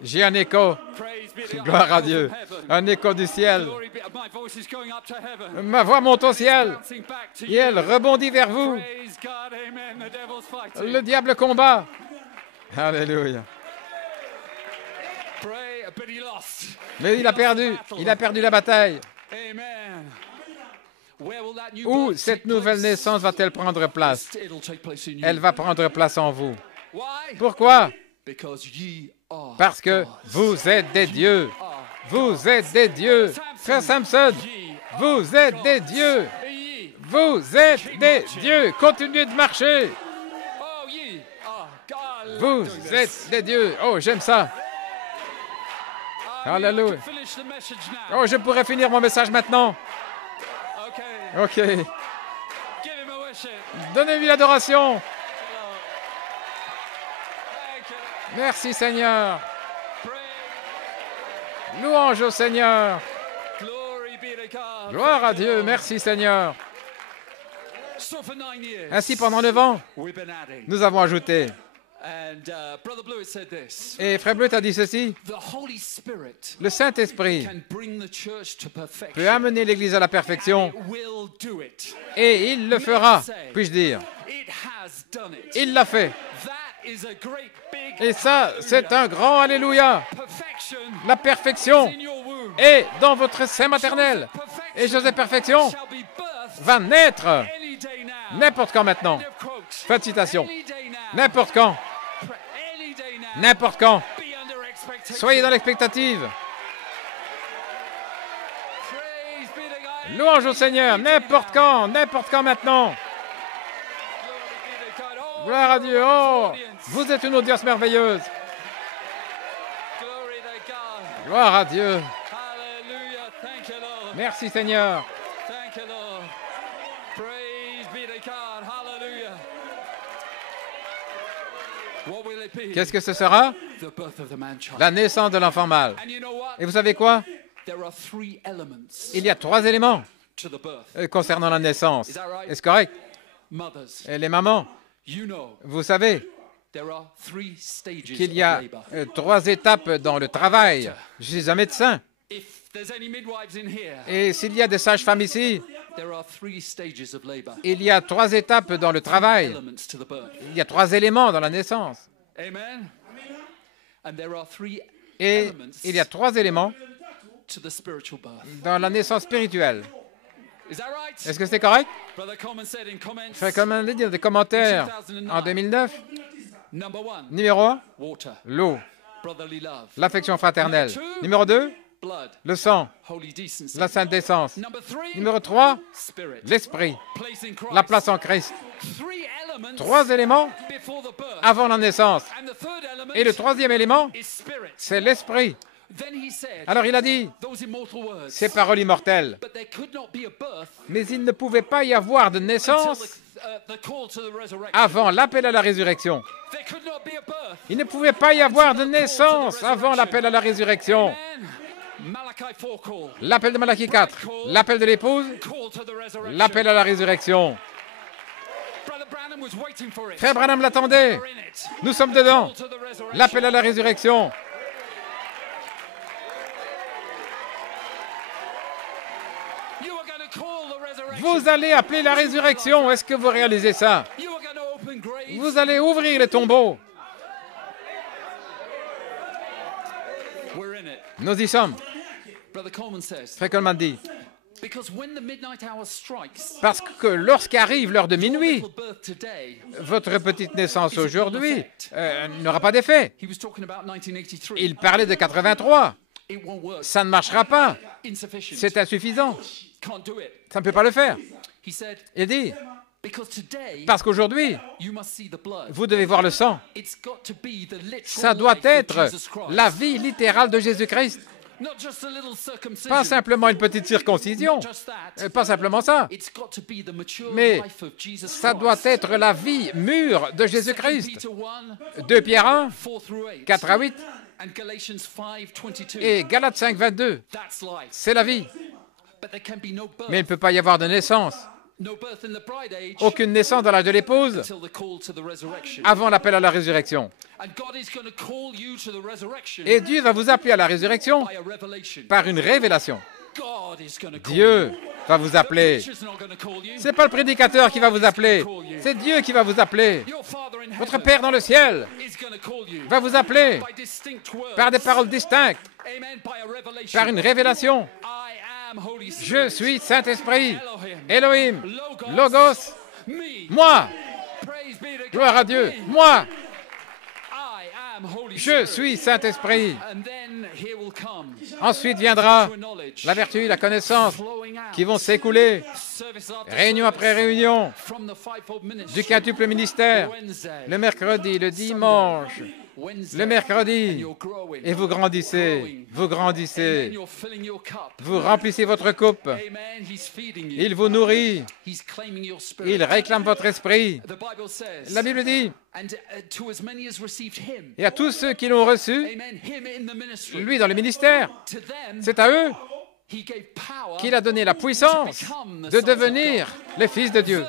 J'ai un écho. Gloire à Dieu. Un écho du ciel. Ma voix monte au ciel. Et elle rebondit vers vous. Le diable combat. Alléluia. Mais il a perdu. Il a perdu la bataille. Où cette nouvelle naissance va-t-elle prendre place? Elle va prendre place en vous. Pourquoi? Parce que vous êtes des dieux. Vous êtes des dieux. Frère Samson, vous êtes des dieux. Vous êtes des dieux. Continuez de marcher. Vous êtes des dieux. Oh, j'aime ça. Alléluia. Oh, je pourrais finir mon message maintenant. OK. Donnez-lui l'adoration. Merci Seigneur. Louange au Seigneur. Gloire à Dieu. Merci Seigneur. Ainsi, pendant 9 ans, nous avons ajouté. Et Frère Bleu a dit ceci. Le Saint-Esprit peut amener l'Église à la perfection. Et il le fera, puis-je dire. Il l'a fait. Et ça, c'est un grand Alléluia. La perfection est dans votre sein maternel. Et Joseph Perfection va naître n'importe quand maintenant. Fin de citation. N'importe quand. N'importe quand. Soyez dans l'expectative. Louange au Seigneur. N'importe quand maintenant. Gloire à Dieu. Oh, vous êtes une audience merveilleuse. Gloire à Dieu. Merci Seigneur. Qu'est-ce que ce sera? La naissance de l'enfant mâle. Et vous savez quoi? Il y a 3 éléments concernant la naissance. Est-ce correct? Et les mamans, vous savez qu'il y a 3 étapes dans le travail. Je suis un médecin. Et s'il y a des sages-femmes ici, il y a 3 étapes dans le travail. Il y a 3 éléments dans la naissance. Et il y a 3 éléments dans la naissance spirituelle. Est-ce que c'est correct? Frère Coleman a dit dans des commentaires en 2009. Numéro 1, l'eau, l'affection fraternelle. Numéro 2, le sang, la sainte décence. Numéro 3, l'esprit, la place en Christ. 3 éléments avant la naissance. Et le 3e élément, c'est l'esprit. Alors il a dit, ces paroles immortelles, mais il ne pouvait pas y avoir de naissance avant l'appel à la résurrection. Il ne pouvait pas y avoir de naissance avant l'appel à la résurrection. L'appel de Malachie 4, l'appel de l'épouse, l'appel à la résurrection. Frère Branham l'attendait. Nous sommes dedans. L'appel à la résurrection. Vous allez appeler la résurrection. Est-ce que vous réalisez ça? Vous allez ouvrir les tombeaux. Nous y sommes. Frère Coleman dit, parce que lorsqu'arrive l'heure de minuit, votre petite naissance aujourd'hui n'aura pas d'effet. Il parlait de 83. ça ne marchera pas. C'est insuffisant. Ça ne peut pas le faire. Il dit, parce qu'aujourd'hui, vous devez voir le sang. Ça doit être la vie littérale de Jésus-Christ. Pas simplement une petite circoncision, pas simplement ça, mais ça doit être la vie mûre de Jésus-Christ. 2 Pierre 1, 4 à 8 et Galates 5, 22, c'est la vie. Mais il ne peut pas y avoir de naissance. Aucune naissance dans l'âge de l'épouse avant l'appel à la résurrection. Et Dieu va vous appeler à la résurrection par une révélation. Dieu va vous appeler. Ce n'est pas le prédicateur qui va vous appeler, c'est Dieu qui va vous appeler. Votre Père dans le ciel va vous appeler par des paroles distinctes, par une révélation. Je suis Saint-Esprit, Elohim, Logos, moi. Gloire à Dieu, moi. Je suis Saint-Esprit. Ensuite viendra la vertu et la connaissance qui vont s'écouler, réunion après réunion, du quintuple ministère, le mercredi, le dimanche, le mercredi, et vous grandissez, vous remplissez votre coupe, il vous nourrit, il réclame votre esprit. La Bible dit, et à tous ceux qui l'ont reçu, lui dans le ministère, c'est à eux qu'il a donné la puissance de devenir les fils de Dieu.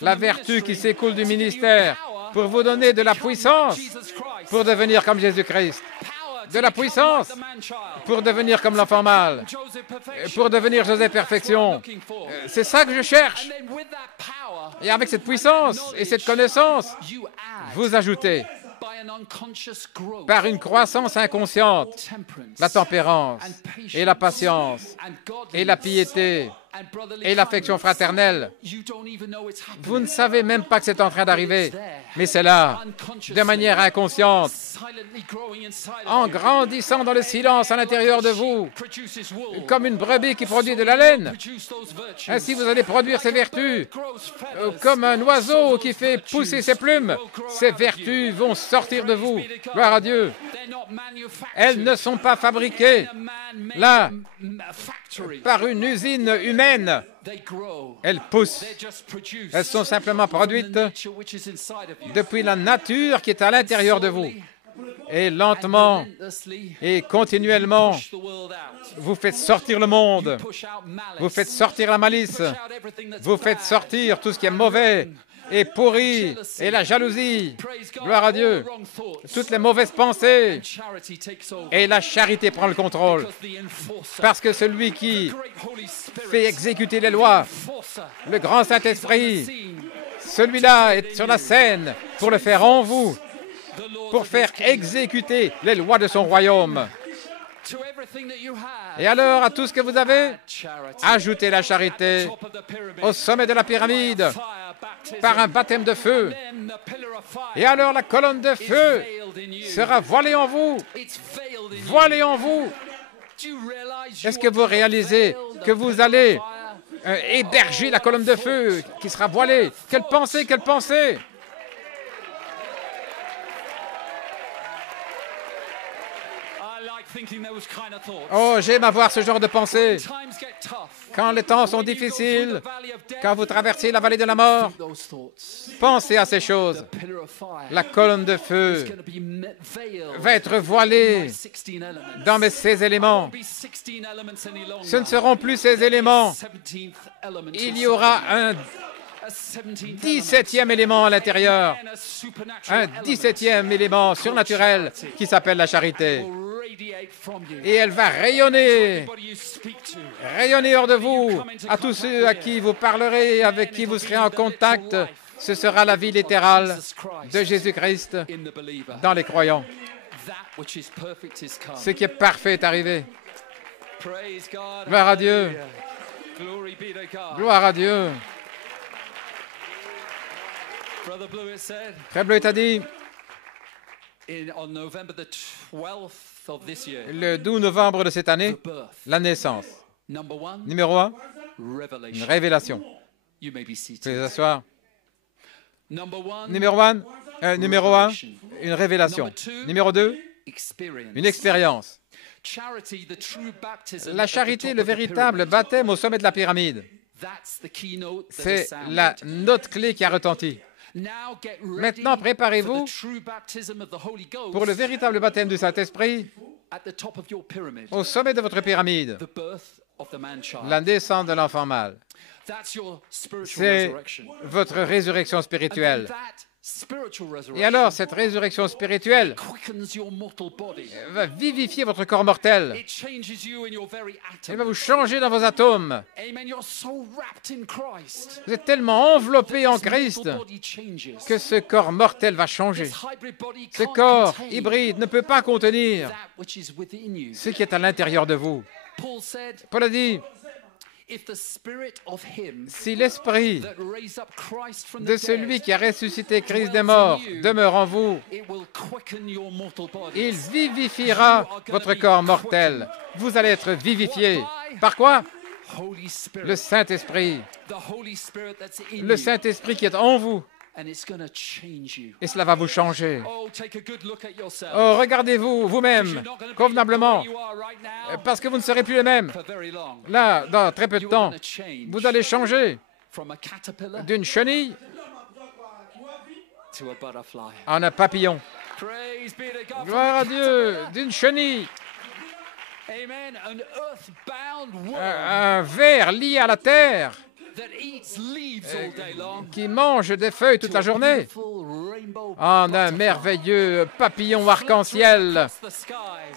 La vertu qui s'écoule du ministère pour vous donner de la puissance pour devenir comme Jésus-Christ. De la puissance pour devenir comme l'enfant mâle, pour devenir Joseph Perfection. C'est ça que je cherche. Et avec cette puissance et cette connaissance, vous ajoutez par une croissance inconsciente la tempérance et la patience et la piété et l'affection fraternelle. Vous ne savez même pas que c'est en train d'arriver, mais c'est là, de manière inconsciente, en grandissant dans le silence à l'intérieur de vous, comme une brebis qui produit de la laine. Ainsi, vous allez produire ces vertus, comme un oiseau qui fait pousser ses plumes. Ces vertus vont sortir de vous. Gloire à Dieu. Elles ne sont pas fabriquées là par une usine humaine. Elles poussent. Elles sont simplement produites depuis la nature qui est à l'intérieur de vous. Et lentement et continuellement, vous faites sortir le monde. Vous faites sortir la malice. Vous faites sortir tout ce qui est mauvais et pourri, et la jalousie. Gloire à Dieu. Toutes les mauvaises pensées. Et la charité prend le contrôle. Parce que celui qui fait exécuter les lois, le grand Saint-Esprit, celui-là est sur la scène pour le faire en vous, pour faire exécuter les lois de son royaume. Et alors, à tout ce que vous avez, ajoutez la charité au sommet de la pyramide par un baptême de feu. Et alors, la colonne de feu sera voilée en vous. Voilée en vous. Est-ce que vous réalisez que vous allez héberger la colonne de feu qui sera voilée? Quelle pensée, quelle pensée! Oh, j'aime avoir ce genre de pensée. Quand les temps sont difficiles, quand vous traversez la vallée de la mort, pensez à ces choses. La colonne de feu va être voilée dans ces éléments. Ce ne seront plus ces éléments. Il y aura un 17e élément à l'intérieur, un 17e élément surnaturel qui s'appelle la charité. Et elle va rayonner hors de vous, à tous ceux à qui vous parlerez, avec qui vous serez en contact. Ce sera la vie littérale de Jésus-Christ dans les croyants. Ce qui est parfait est arrivé. Gloire à Dieu. Gloire à Dieu. Frère Bleuet a dit, Le 12 novembre de cette année, la naissance. Numéro 1, une révélation. Vous pouvez vous asseoir. Numéro 1, une révélation. Numéro 2, une expérience. La charité, le véritable baptême au sommet de la pyramide. C'est la note clé qui a retenti. Maintenant, préparez-vous pour le véritable baptême du Saint-Esprit au sommet de votre pyramide, la naissance de l'enfant mâle. C'est votre résurrection spirituelle. Et alors, cette résurrection spirituelle va vivifier votre corps mortel. Elle va vous changer dans vos atomes. Vous êtes tellement enveloppé en Christ que ce corps mortel va changer. Ce corps hybride ne peut pas contenir ce qui est à l'intérieur de vous. Paul a dit, si l'esprit de celui qui a ressuscité Christ des morts demeure en vous, il vivifiera votre corps mortel. Vous allez être vivifié. Par quoi? Le Saint-Esprit. Le Saint-Esprit qui est en vous. Et cela va vous changer. Oh, regardez-vous vous-même convenablement, parce que vous ne serez plus les mêmes. Là, dans très peu de temps, vous allez changer d'une chenille en un papillon. Gloire à Dieu, d'une chenille. Un ver lié à la terre qui mange des feuilles toute la journée en un merveilleux papillon arc-en-ciel.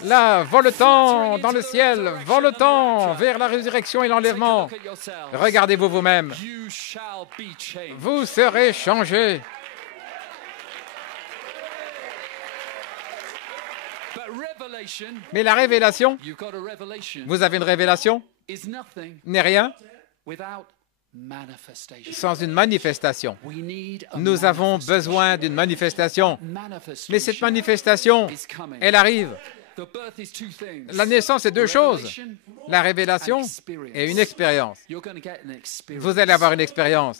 Là, voletant dans le ciel, voletant vers la résurrection et l'enlèvement. Regardez-vous vous-même. Vous serez changés. Mais la révélation, vous avez une révélation, n'est rien sans une manifestation. Nous avons besoin d'une manifestation. Mais cette manifestation, elle arrive. La naissance est deux choses, la révélation et une expérience. Vous allez avoir une expérience.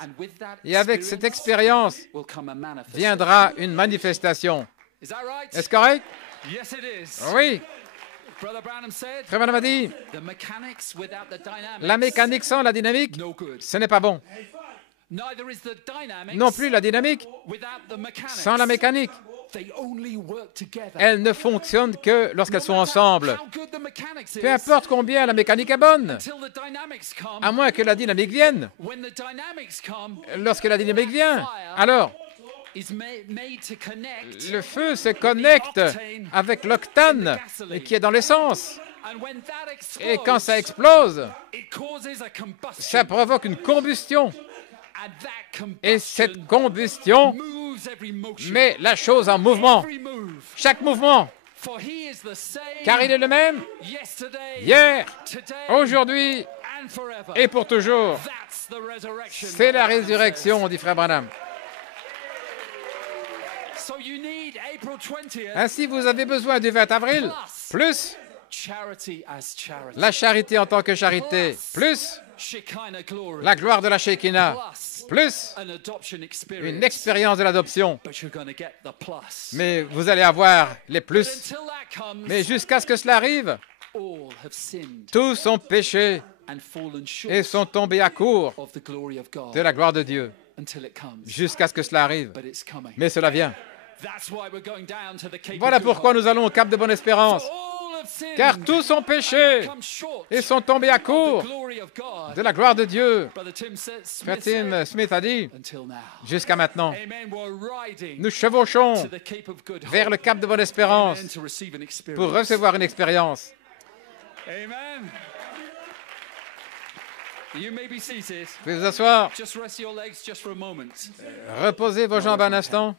Et avec cette expérience viendra une manifestation. Est-ce correct? Oui. Frère Branham a dit, la mécanique sans la dynamique, ce n'est pas bon. Non plus la dynamique sans la mécanique. Elles ne fonctionnent que lorsqu'elles sont ensemble. Peu importe combien la mécanique est bonne, à moins que la dynamique vienne. Lorsque la dynamique vient, alors le feu se connecte avec l'octane qui est dans l'essence. Et quand ça explose, ça provoque une combustion. Et cette combustion met la chose en mouvement. Chaque mouvement. Car il est le même hier, aujourd'hui et pour toujours. C'est la résurrection, dit Frère Branham. Ainsi, vous avez besoin du 20 avril, plus la charité en tant que charité, plus la gloire de la Shekinah, plus une expérience de l'adoption. Mais vous allez avoir les plus. Mais jusqu'à ce que cela arrive, tous ont péché et sont tombés à court de la gloire de Dieu. Jusqu'à ce que cela arrive. Mais cela vient. Voilà pourquoi nous allons au Cap de Bonne-Espérance. Car tous ont péché et sont tombés à court de la gloire de Dieu. Frère Tim Smith a dit, jusqu'à maintenant, nous chevauchons vers le Cap de Bonne-Espérance pour recevoir une expérience. Vous pouvez vous asseoir. Reposez vos jambes un instant.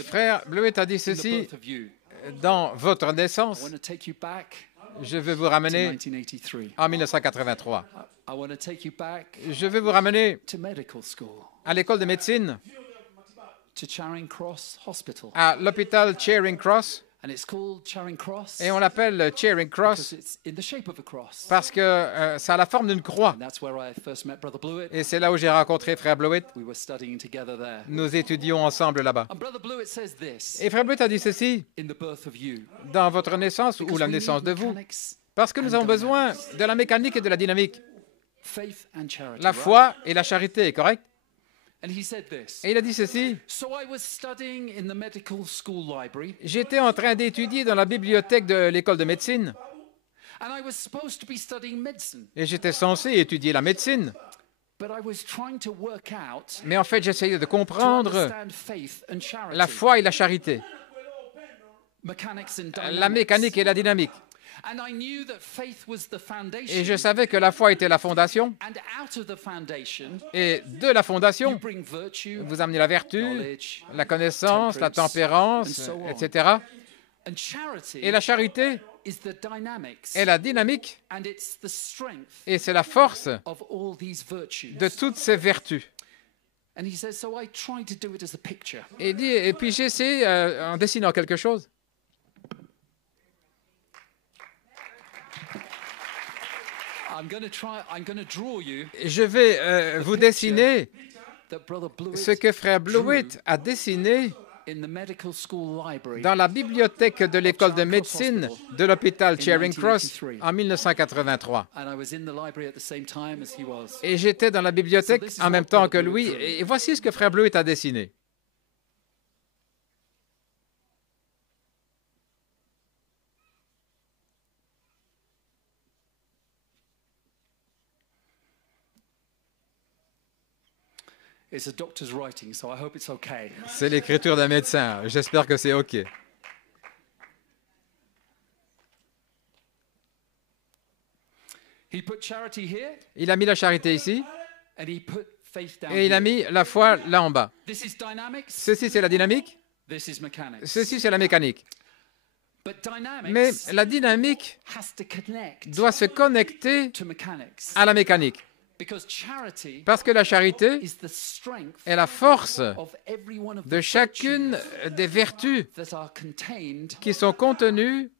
Frère Blewett a dit ceci, dans votre naissance, Je veux vous ramener en 1983. Je veux vous ramener à l'école de médecine, à l'hôpital Charing Cross. Et on l'appelle Charing Cross parce que ça a la forme d'une croix. Et c'est là où j'ai rencontré Frère Blewett. Nous étudions ensemble là-bas. Et Frère Blewett a dit ceci, dans votre naissance ou la naissance de vous, parce que nous avons besoin de la mécanique et de la dynamique. La foi et la charité, correct? Et il a dit ceci, j'étais en train d'étudier dans la bibliothèque de l'école de médecine et j'étais censé étudier la médecine. Mais en fait, j'essayais de comprendre la foi et la charité, la mécanique et la dynamique. Et je savais que la foi était la fondation. Et de la fondation, vous amenez la vertu, la connaissance, la tempérance, etc. Et la charité est la dynamique et c'est la force de toutes ces vertus. Et il dit, et puis j'ai essayé en dessinant quelque chose. Je vais vous dessiner ce que Frère Blewett a dessiné dans la bibliothèque de l'école de médecine de l'hôpital Charing Cross en 1983. Et j'étais dans la bibliothèque en même temps que lui. Et voici ce que Frère Blewett a dessiné. C'est l'écriture d'un médecin. J'espère que c'est OK. Il a mis la charité ici et il a mis la foi là en bas. Ceci, c'est la dynamique. Ceci, c'est la mécanique. Mais la dynamique doit se connecter à la mécanique. Parce que la charité est la force de chacune des vertus qui sont contenues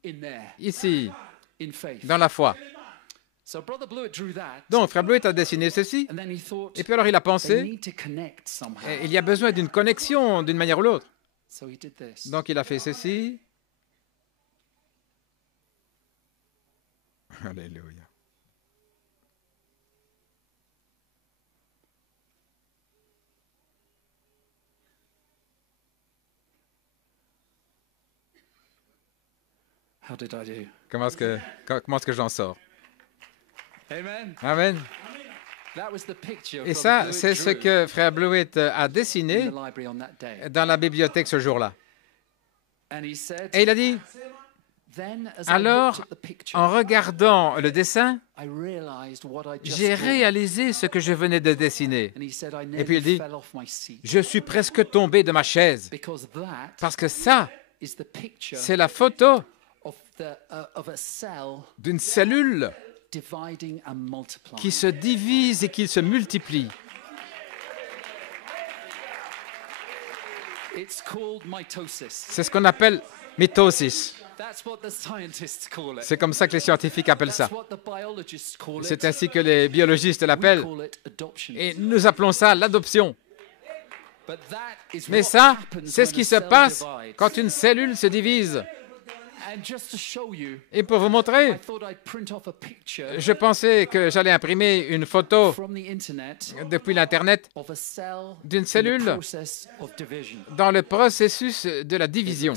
ici, dans la foi. Donc, Frère Blewett a dessiné ceci, et puis alors il a pensé, il y a besoin d'une connexion d'une manière ou l'autre. Donc, il a fait ceci. Alléluia. Comment est-ce que j'en sors? Amen. Et ça, c'est ce que Frère Blewett a dessiné dans la bibliothèque ce jour-là. Et il a dit, alors, en regardant le dessin, j'ai réalisé ce que je venais de dessiner. Et puis il dit, je suis presque tombé de ma chaise, parce que ça, c'est la photo d'une cellule qui se divise et qui se multiplie. C'est ce qu'on appelle mitosis. C'est comme ça que les scientifiques appellent ça. C'est ainsi que les biologistes l'appellent. Et nous appelons ça l'adoption. Mais ça, c'est ce qui se passe quand une cellule se divise. Et pour vous montrer, je pensais que j'allais imprimer une photo depuis l'Internet d'une cellule dans le processus de la division.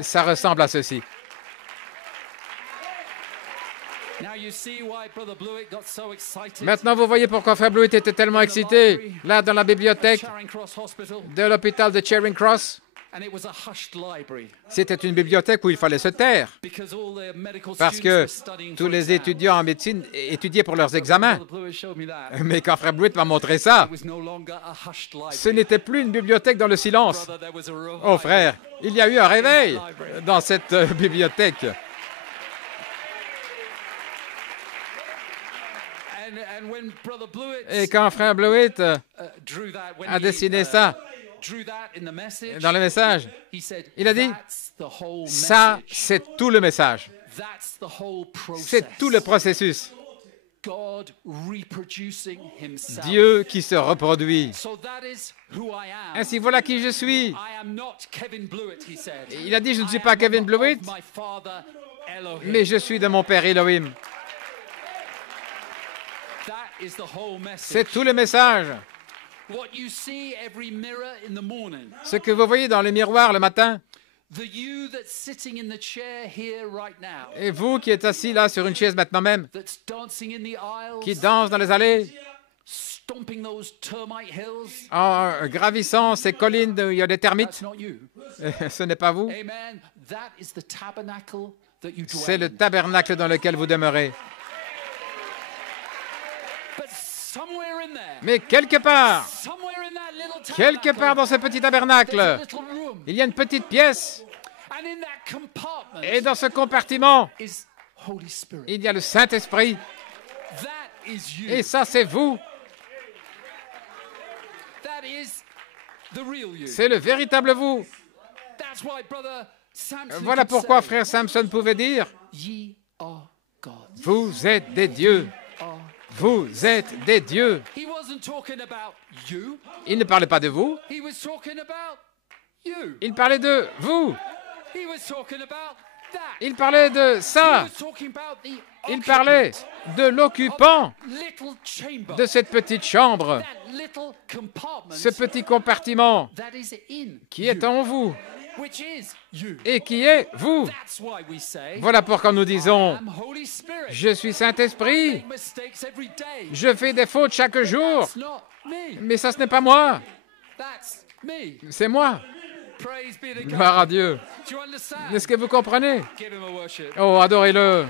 Ça ressemble à ceci. Maintenant, vous voyez pourquoi Frère Blewett était tellement excité, là, dans la bibliothèque de l'hôpital de Charing Cross. C'était une bibliothèque où il fallait se taire, parce que tous les étudiants en médecine étudiaient pour leurs examens. Mais quand Frère Blewett m'a montré ça, ce n'était plus une bibliothèque dans le silence. Oh frère, il y a eu un réveil dans cette bibliothèque. Et quand frère Blewett a dessiné ça dans le message, il a dit, ça, c'est tout le message. C'est tout le processus. Dieu qui se reproduit. Ainsi, voilà qui je suis. Il a dit, je ne suis pas Kevin Blewett, mais je suis de mon Père Elohim. C'est tout le message. Ce que vous voyez dans le miroir le matin, et vous qui êtes assis là sur une chaise maintenant même, qui danse dans les allées, en gravissant ces collines où il y a des termites, ce n'est pas vous. C'est le tabernacle dans lequel vous demeurez. Mais quelque part dans ce petit tabernacle, il y a une petite pièce. Et dans ce compartiment, il y a le Saint-Esprit. Et ça, c'est vous. C'est le véritable vous. Voilà pourquoi frère Samson pouvait dire, vous êtes des dieux. Vous êtes des dieux. Il ne parlait pas de vous. Il parlait de vous. Il parlait de ça. Il parlait de l'occupant de cette petite chambre, ce petit compartiment qui est en vous et qui est vous. Voilà pourquoi nous disons, je suis Saint-Esprit, je fais des fautes chaque jour, mais ça ce n'est pas moi, c'est moi. Gloire à Dieu. Est-ce que vous comprenez? Oh, adorez-le.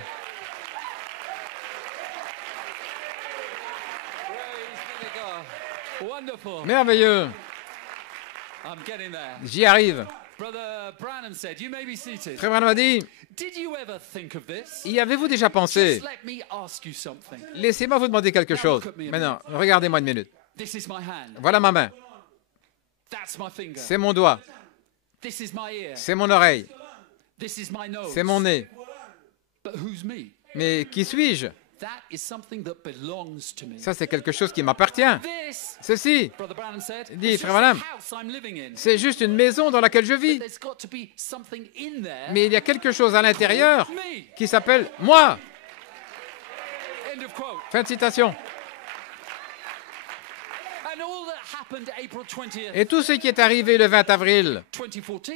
Merveilleux. J'y arrive. Frère Branham a dit, y avez-vous déjà pensé? Laissez-moi vous demander quelque chose. Maintenant, regardez-moi une minute. Voilà ma main. C'est mon doigt. C'est mon oreille. C'est mon nez. Mais qui suis-je? Ça, c'est quelque chose qui m'appartient. Ceci, dit Frère Branham, c'est juste une maison dans laquelle je vis. Mais il y a quelque chose à l'intérieur qui s'appelle moi. Fin de citation. Et tout ce qui est arrivé le 20 avril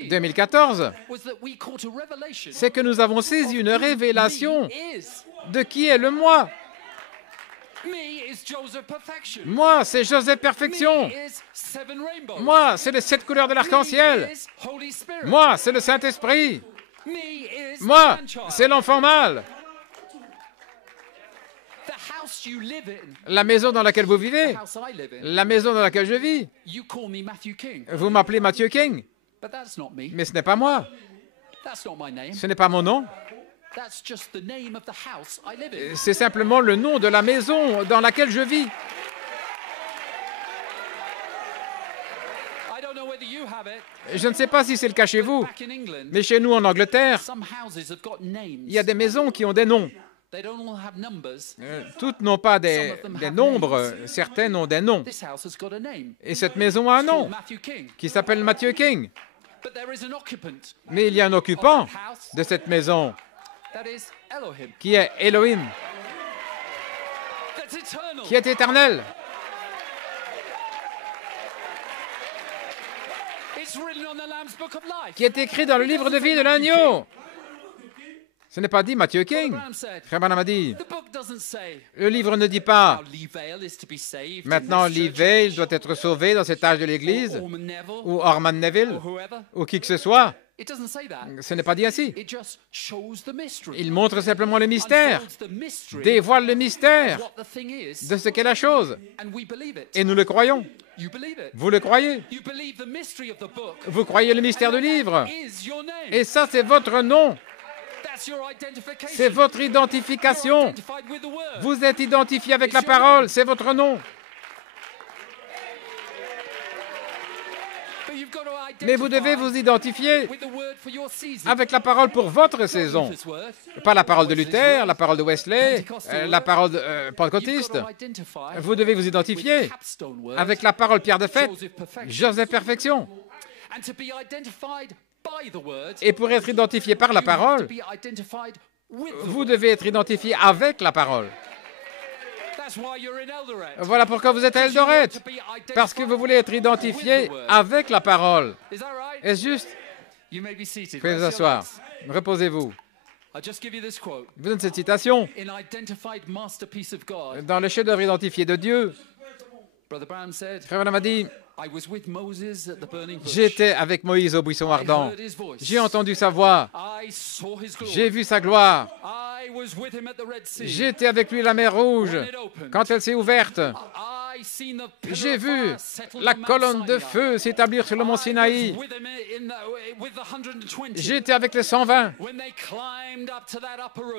2014, c'est que nous avons saisi une révélation de qui est le moi. Moi, c'est Joseph Perfection. Moi, c'est les 7 couleurs de l'arc-en-ciel. Moi, c'est le Saint-Esprit. Moi, c'est l'enfant mâle. La maison dans laquelle vous vivez, la maison dans laquelle je vis, vous m'appelez Matthew King, mais ce n'est pas moi. Ce n'est pas mon nom. C'est simplement le nom de la maison dans laquelle je vis. Je ne sais pas si c'est le cas chez vous, mais chez nous en Angleterre, il y a des maisons qui ont des noms. Toutes n'ont pas des nombres, certaines ont des noms. Et cette maison a un nom qui s'appelle Matthew King. Mais il y a un occupant de cette maison qui est Elohim, qui est éternel. Qui est écrit dans le livre de vie de l'agneau. Ce n'est pas dit Matthew King. Frère Branham a dit, le livre ne dit pas, maintenant Lee Vail doit être sauvé dans cet âge de l'Église, ou Orman Neville, ou qui que ce soit. Ce n'est pas dit ainsi. Il montre simplement le mystère, dévoile le mystère de ce qu'est la chose. Et nous le croyons. Vous le croyez. Vous croyez le mystère du livre. Et ça, c'est votre nom. C'est votre identification. Vous êtes identifié avec la parole, c'est votre nom. Mais vous devez vous identifier avec la parole pour votre saison. Pas la parole de Luther, la parole de Wesley, la parole pentecôtiste. Vous devez vous identifier avec la parole Pierre de Fête, Joseph Perfection. Et pour être identifié par la parole, vous devez être identifié avec la parole. Voilà pourquoi vous êtes à Eldoret, parce que vous voulez être identifié avec la parole. Est-ce juste? Pouvez vous asseoir. Reposez-vous. Je vous donne cette citation. Dans le chef-d'œuvre identifié de Dieu, Frère Branham a dit, j'étais avec Moïse au buisson ardent. J'ai entendu sa voix. J'ai vu sa gloire. J'étais avec lui à la mer Rouge quand elle s'est ouverte. J'ai vu la colonne de feu s'établir sur le mont Sinaï. J'étais avec les 120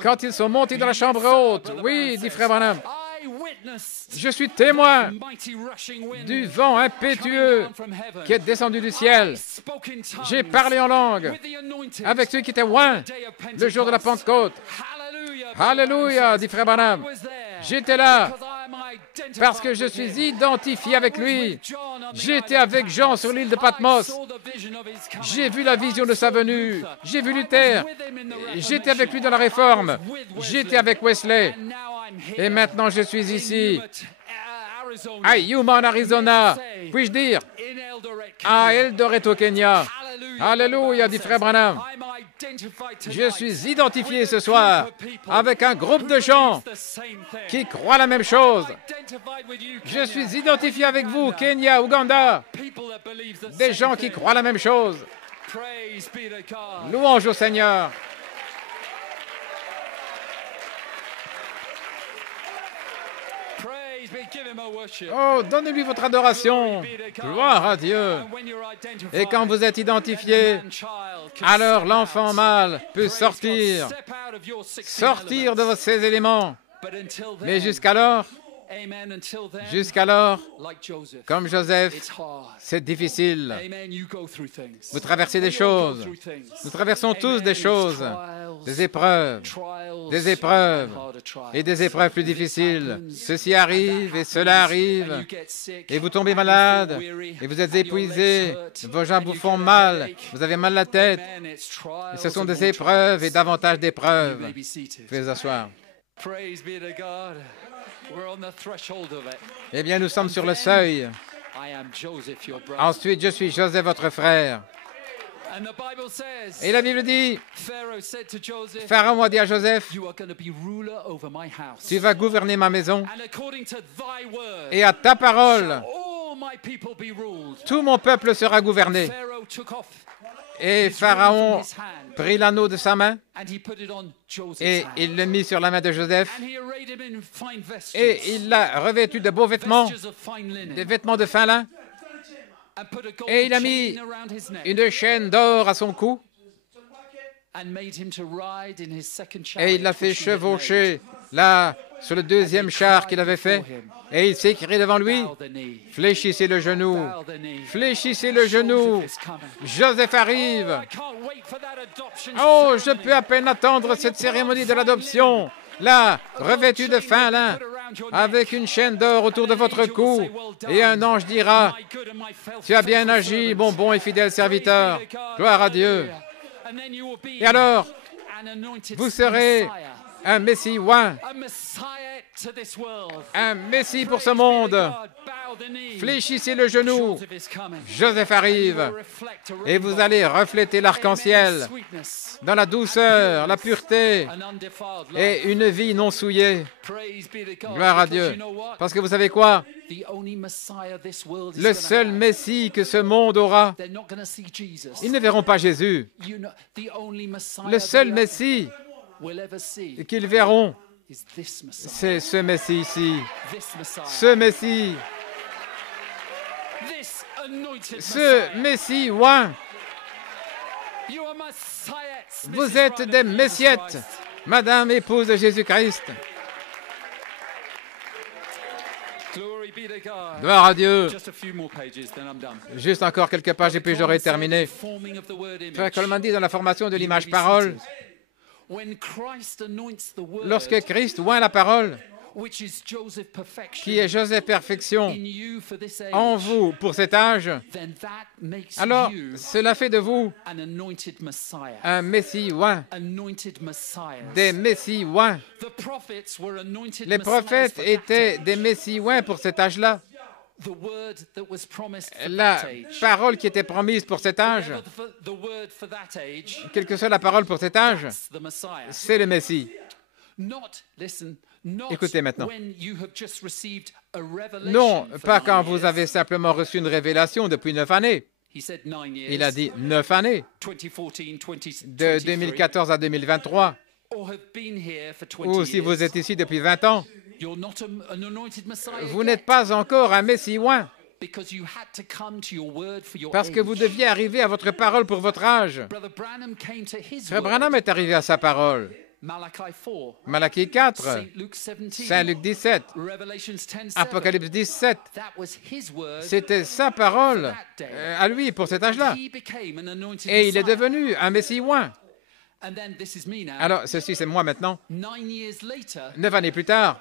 quand ils sont montés dans la chambre haute. Oui, dit Frère Branham. Je suis témoin du vent impétueux qui est descendu du ciel. J'ai parlé en langue avec ceux qui étaient loin le jour de la Pentecôte. Alléluia, dit Frère Branham. J'étais là parce que je suis identifié avec lui. J'étais avec Jean sur l'île de Patmos. J'ai vu la vision de sa venue. J'ai vu Luther. J'étais avec lui dans la Réforme. J'étais avec Wesley. Et maintenant, je suis ici, à Yuma, en Arizona. Puis-je dire, à Eldoret, au Kenya. Alléluia, dit Frère Branham. Je suis identifié ce soir avec un groupe de gens qui croient la même chose. Je suis identifié avec vous, Kenya, Ouganda. Des gens qui croient la même chose. Louange au Seigneur. Oh, donnez-lui votre adoration. Gloire à Dieu. Et quand vous êtes identifié, alors l'enfant mâle peut sortir de ces éléments. Mais jusqu'alors, comme Joseph, c'est difficile. Vous traversez des choses. Nous traversons tous des choses, des épreuves et des épreuves plus difficiles. Ceci arrive et cela arrive. Et vous tombez malade et vous êtes épuisé. Vos jambes vous font mal. Vous avez mal à la tête. Et ce sont des épreuves et davantage d'épreuves. Vous pouvez vous asseoir. Eh bien, nous sommes sur le seuil. Ensuite, je suis Joseph, votre frère. Et la Bible dit, Pharaon a dit à Joseph, tu vas gouverner ma maison, et à ta parole, tout mon peuple sera gouverné. Et Pharaon prit l'anneau de sa main et il le mit sur la main de Joseph et il l'a revêtu de beaux vêtements, des vêtements de fin lin, et il a mis une chaîne d'or à son cou et il l'a fait chevaucher là sur le deuxième char qu'il avait fait. Et il s'écrie devant lui, fléchissez le genou, fléchissez le genou, Joseph arrive. Oh, je peux à peine attendre cette cérémonie de l'adoption, là, revêtue de fin lin, avec une chaîne d'or autour de votre cou, et un ange dira, tu as bien agi, mon bon et fidèle serviteur, gloire à Dieu. Et alors, vous serez un Messie oint, un Messie pour ce monde. Fléchissez le genou. Joseph arrive et vous allez refléter l'arc-en-ciel dans la douceur, la pureté et une vie non souillée. Gloire à Dieu. Parce que vous savez quoi? Le seul Messie que ce monde aura, ils ne verront pas Jésus. Le seul Messie qu'ils verront, c'est ce Messie ici. Ce Messie. Ce Messie oint. Vous êtes des messiettes, Madame épouse de Jésus-Christ. Gloire à Dieu. Juste encore quelques pages et puis j'aurai terminé. Frère Coleman dit dans la formation de l'image parole, lorsque Christ oint la parole, qui est Joseph perfection en vous pour cet âge, alors cela fait de vous un Messie oint, des Messies oints. Les prophètes étaient des Messies oints pour cet âge-là. La parole qui était promise pour cet âge, quelle que soit la parole pour cet âge, c'est le Messie. Écoutez maintenant. Non, pas quand vous avez simplement reçu une révélation depuis 9 années. Il a dit 9 années, de 2014 à 2023. Ou si vous êtes ici depuis 20 ans, vous n'êtes pas encore un Messie oint. Parce que vous deviez arriver à votre parole pour votre âge. Frère Branham est arrivé à sa parole. Malachie 4, Saint Luc 17, Apocalypse 17, c'était sa parole à lui pour cet âge-là. Et il est devenu un Messie oint. Alors, ceci, c'est moi maintenant. 9 années plus tard,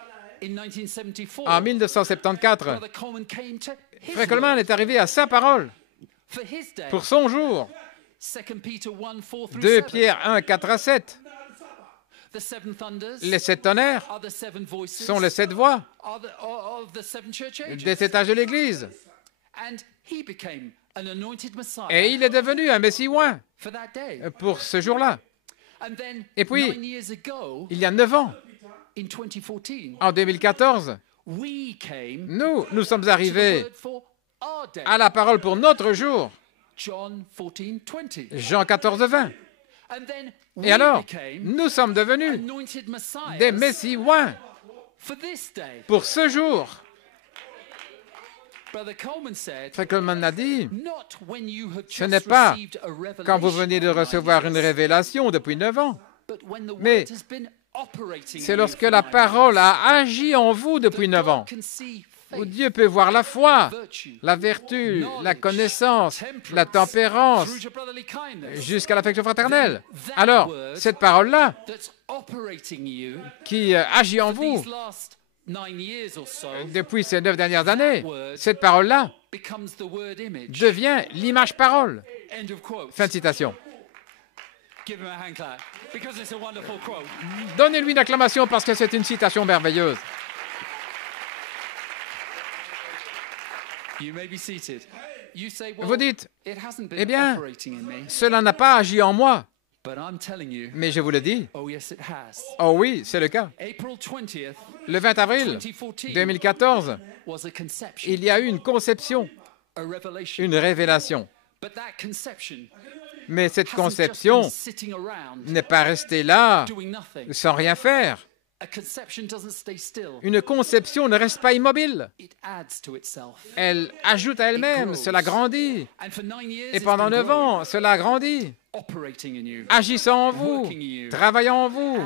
en 1974, Frère Coleman est arrivé à sa parole pour son jour. 2 Pierre 1, 4 à 7. Les 7 tonnerres sont les 7 voix des 7 âges de l'Église. Et il est devenu un Messie oint pour ce jour-là. Et puis, il y a 9 ans, en 2014, nous sommes arrivés à la parole pour notre jour. Jean 14, 20. Et alors, nous sommes devenus des Messies oints pour ce jour. Frère Coleman a dit, ce n'est pas quand vous venez de recevoir une révélation depuis 9 ans, mais c'est lorsque la parole a agi en vous depuis 9 ans, où Dieu peut voir la foi, la vertu, la connaissance, la tempérance, jusqu'à l'affection fraternelle. Alors, cette parole-là, qui agit en vous depuis ces 9 dernières années, cette parole-là devient l'image parole. Fin de citation. Donnez-lui une acclamation parce que c'est une citation merveilleuse. Vous dites, eh bien, cela n'a pas agi en moi. Mais je vous le dis, oh oui, c'est le cas. Le 20 avril 2014, il y a eu une conception, une révélation. Mais cette conception n'est pas restée là sans rien faire. Une conception ne reste pas immobile. Elle ajoute à elle-même, cela grandit. Et pendant 9 ans, cela grandit. Agissant en vous, travaillant en vous,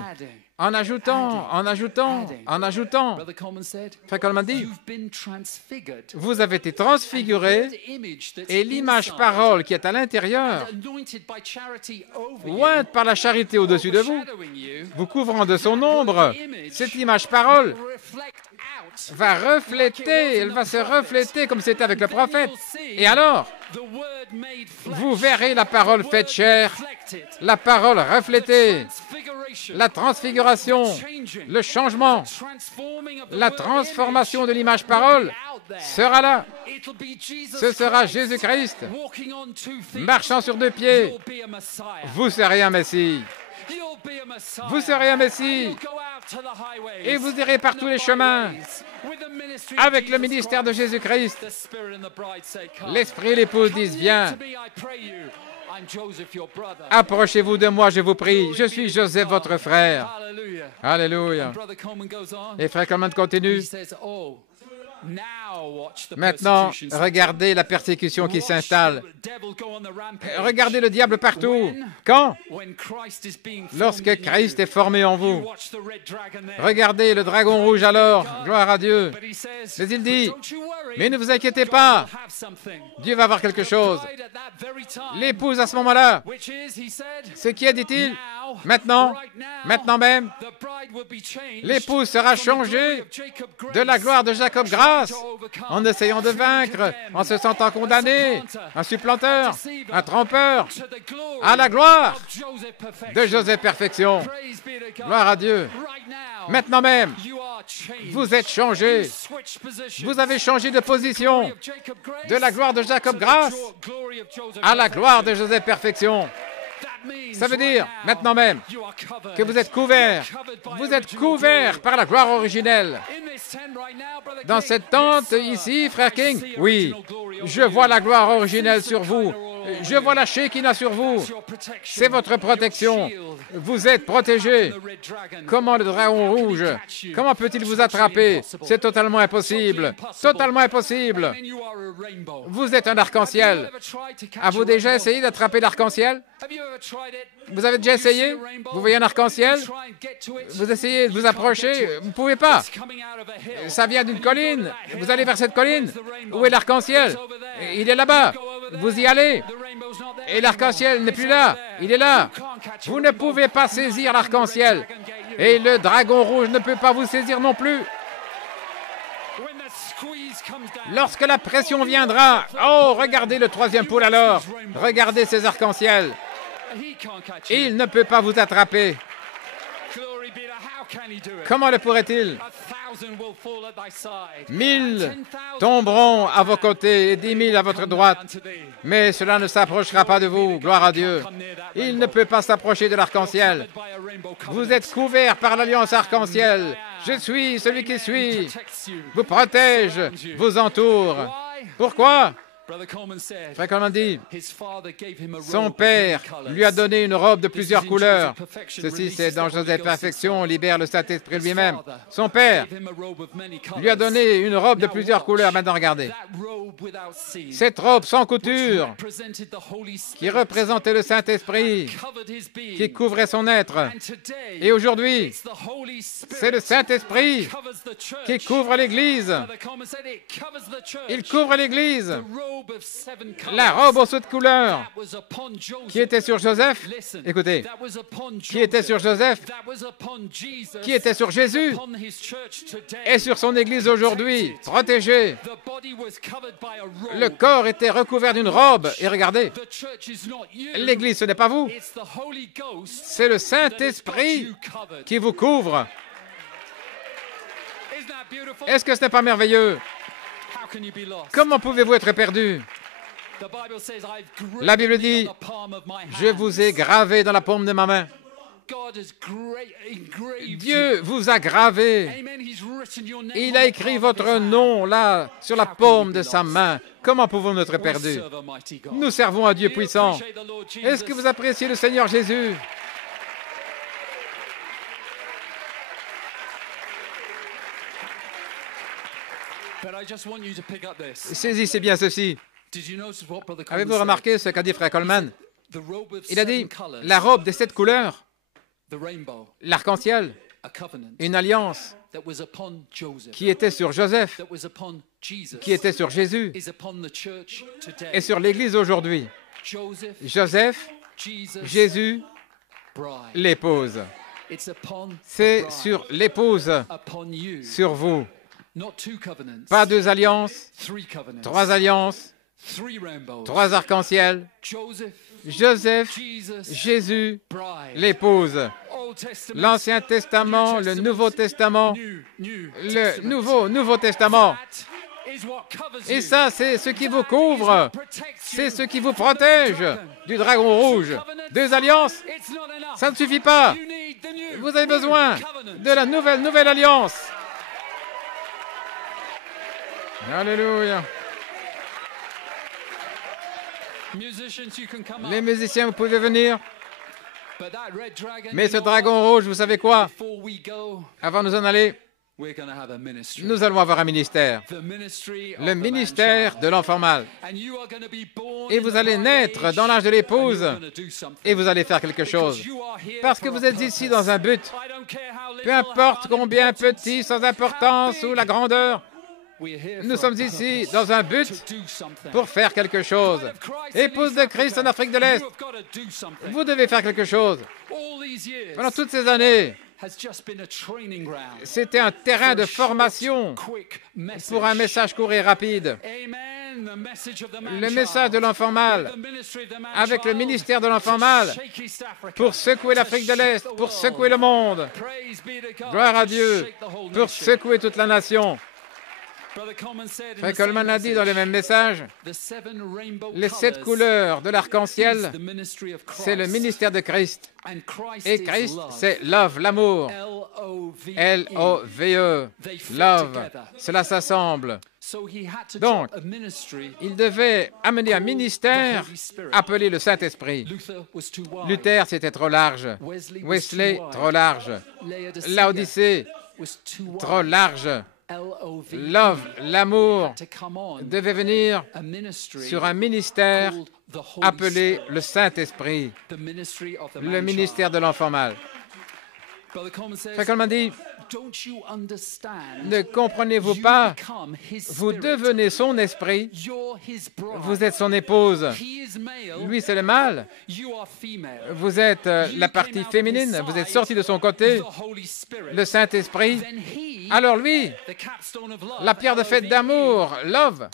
en ajoutant, en ajoutant, en ajoutant. Frère Coleman dit, vous avez été transfigurés et l'image parole qui est à l'intérieur, ointe par la charité au-dessus de vous, vous couvrant de son ombre, cette image parole va refléter, elle va se refléter comme c'était avec le prophète. Et alors, vous verrez la parole faite chair, la parole reflétée, la transfiguration, le changement, la transformation de l'image parole sera là. Ce sera Jésus-Christ marchant sur 2 pieds. Vous serez un Messie. Vous serez un Messie et vous irez par tous les chemins avec le ministère de Jésus-Christ. L'Esprit et l'épouse disent, viens, approchez-vous de moi, je vous prie. Je suis Joseph, votre frère. Alléluia. Et Frère Coleman continue. Maintenant, regardez la persécution qui s'installe. Regardez le diable partout. Quand? Lorsque Christ est formé en vous. Regardez le dragon rouge alors, gloire à Dieu. Mais il dit, mais ne vous inquiétez pas, Dieu va avoir quelque chose. L'épouse à ce moment-là, ce qui est, dit-il, maintenant même, l'épouse sera changée de la gloire de Jacob grâce, en essayant de vaincre, en se sentant condamné, un supplanteur, un trompeur, à la gloire de Joseph perfection. Gloire à Dieu. Maintenant même, vous êtes changé. Vous avez changé de position de la gloire de Jacob grâce à la gloire de Joseph perfection. Ça veut dire, maintenant même, que vous êtes couverts. Vous êtes couverts par la gloire originelle. Dans cette tente ici, frère King, oui, je vois la gloire originelle sur vous. Je vois la Shekinah sur vous. C'est votre protection. Vous êtes protégés. Comment le dragon rouge? Comment peut-il vous attraper? C'est totalement impossible. Totalement impossible. Vous êtes un arc-en-ciel. Avez-vous déjà essayé d'attraper l'arc-en-ciel? Vous avez déjà essayé? Vous voyez un arc-en-ciel? Vous essayez de vous approcher? Vous ne pouvez pas. Ça vient d'une colline. Vous allez vers cette colline. Où est l'arc-en-ciel? Il est là-bas. Vous y allez. Et l'arc-en-ciel n'est plus là. Il est là. Vous ne pouvez pas saisir l'arc-en-ciel. Et le dragon rouge ne peut pas vous saisir non plus. Lorsque la pression viendra, oh, regardez le troisième pôle alors. Regardez ces arcs-en-ciel. Il ne peut pas vous attraper. Comment le pourrait-il? 1000 tomberont à vos côtés et 10 000 à votre droite, mais cela ne s'approchera pas de vous, gloire à Dieu. Il ne peut pas s'approcher de l'arc-en-ciel. Vous êtes couverts par l'alliance arc-en-ciel. Je suis celui qui suis. Vous protège, vous entoure. Pourquoi? Frère Coleman dit, son père lui a donné une robe de plusieurs couleurs. Ceci, c'est dans Joseph Perfection, on libère le Saint-Esprit lui-même. Son père lui a donné une robe de plusieurs couleurs. Maintenant, regardez. Cette robe sans couture, qui représentait le Saint-Esprit, qui couvrait son être. Et aujourd'hui, c'est le Saint-Esprit qui couvre l'Église. Il couvre l'Église. La robe aux 7 couleurs qui était sur Joseph, écoutez, qui était sur Joseph, qui était sur Jésus et sur son Église aujourd'hui, protégée. Le corps était recouvert d'une robe. Et regardez, l'Église, ce n'est pas vous, c'est le Saint-Esprit qui vous couvre. Est-ce que ce n'est pas merveilleux? Comment pouvez-vous être perdu? La Bible dit, je vous ai gravé dans la paume de ma main. Dieu vous a gravé. Il a écrit votre nom là, sur la paume de sa main. Comment pouvons-nous être perdus? Nous servons un Dieu puissant. Est-ce que vous appréciez le Seigneur Jésus? Saisissez bien ceci. Avez-vous remarqué ce qu'a dit frère Coleman? Il a dit, la robe des 7 couleurs, l'arc-en-ciel, une alliance qui était sur Joseph, qui était sur Jésus et sur l'Église aujourd'hui. Joseph, Jésus, l'épouse. C'est sur l'épouse, sur vous. Pas 2 alliances, 3 alliances, 3 arcs-en-ciel. Joseph, Jésus, l'épouse. L'Ancien Testament, le Nouveau Testament, le Nouveau Testament. Et ça, c'est ce qui vous couvre. C'est ce qui vous protège du dragon rouge. 2 alliances, ça ne suffit pas. Vous avez besoin de la nouvelle alliance. Alléluia. Les musiciens, vous pouvez venir. Mais ce dragon rouge, vous savez quoi? Avant de nous en aller, Nous allons avoir un ministère, le ministère de l'enfant mâle. Et vous allez naître dans l'âge de l'épouse et vous allez faire quelque chose. Parce que vous êtes ici dans un but. Peu importe combien petit, sans importance ou la grandeur, nous sommes ici dans un but pour faire quelque chose. Épouse de Christ en Afrique de l'Est, vous devez faire quelque chose. Pendant toutes ces années, c'était un terrain de formation pour un message court et rapide. Le message de l'enfant mâle, avec le ministère de l'enfant mâle, pour secouer l'Afrique de l'Est, pour secouer le monde. Gloire à Dieu, pour secouer toute la nation. Frère Coleman a dit dans le même message, les 7 couleurs de l'arc-en-ciel, c'est le ministère de Christ. Et Christ, c'est love, l'amour. L-O-V-E, love. Cela s'assemble. Donc, il devait amener un ministère appelé le Saint-Esprit. Luther, c'était trop large. Wesley, trop large. Laodicée, trop large. Love, l'amour, devait venir sur un ministère appelé le Saint-Esprit, le ministère de l'enfant mâle. Frère Coleman dit, ne comprenez-vous pas, vous devenez son esprit, vous êtes son épouse, lui c'est le mâle, vous êtes la partie féminine, vous êtes sorti de son côté, le Saint-Esprit, alors lui, la pierre de fête d'amour, love,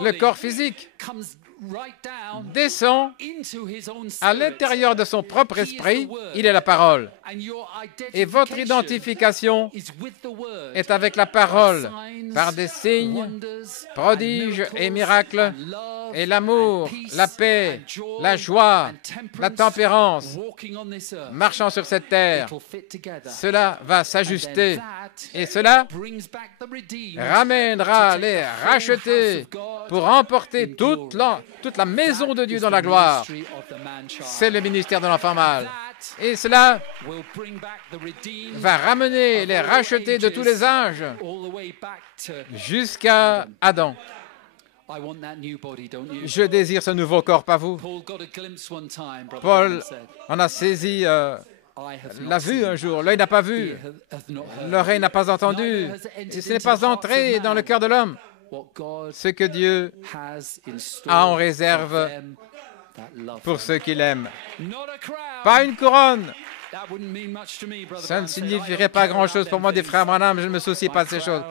le corps physique, descend à l'intérieur de son propre esprit, il est la parole. Et votre identification est avec la parole, par des signes, prodiges et miracles, et l'amour, la paix, la joie, la tempérance, marchant sur cette terre. Cela va s'ajuster, et cela ramènera les rachetés pour emporter toute la maison de Dieu dans la gloire. C'est le ministère de l'enfant mâle. Et cela va ramener les rachetés de tous les âges jusqu'à Adam. Je désire ce nouveau corps, pas vous? Paul en a saisi l'a vu un jour. L'œil n'a pas vu, l'oreille n'a pas entendu, et ce n'est pas entré dans le cœur de l'homme ce que Dieu a en réserve pour ceux qui l'aiment. Pas une couronne. Ça ne signifierait pas grand-chose pour moi, des frères Branham, je ne me soucie pas de ces choses.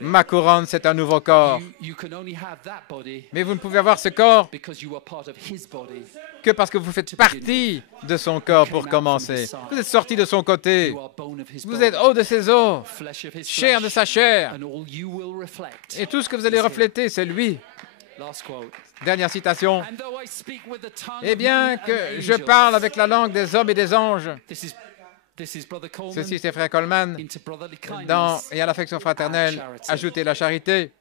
Ma couronne, c'est un nouveau corps. Mais vous ne pouvez avoir ce corps que parce que vous faites partie de son corps pour commencer. Vous êtes sorti de son côté. Vous êtes os de ses os, chair de sa chair. Et tout ce que vous allez refléter, c'est lui. Dernière citation. Eh bien que je parle avec la langue des hommes et des anges. Ceci, c'est Frère Coleman. Dans « Et à l'affection fraternelle, ajoutez la charité ».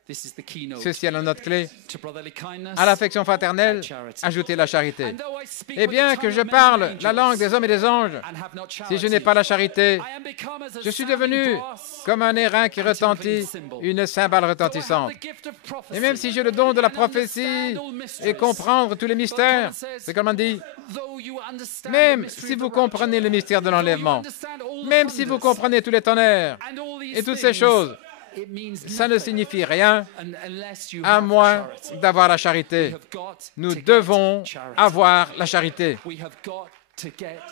Ceci est la note clé. À l'affection fraternelle, ajoutez la charité. Et bien que je parle la langue des hommes et des anges, si je n'ai pas la charité, je suis devenu comme un airain qui retentit, une cymbale retentissante. Et même si j'ai le don de la prophétie et comprendre tous les mystères, c'est comme on dit, même si vous comprenez le mystère de l'enlèvement, même si vous comprenez tous les tonnerres et toutes ces choses, ça ne signifie rien à moins d'avoir la charité. Nous devons avoir la charité.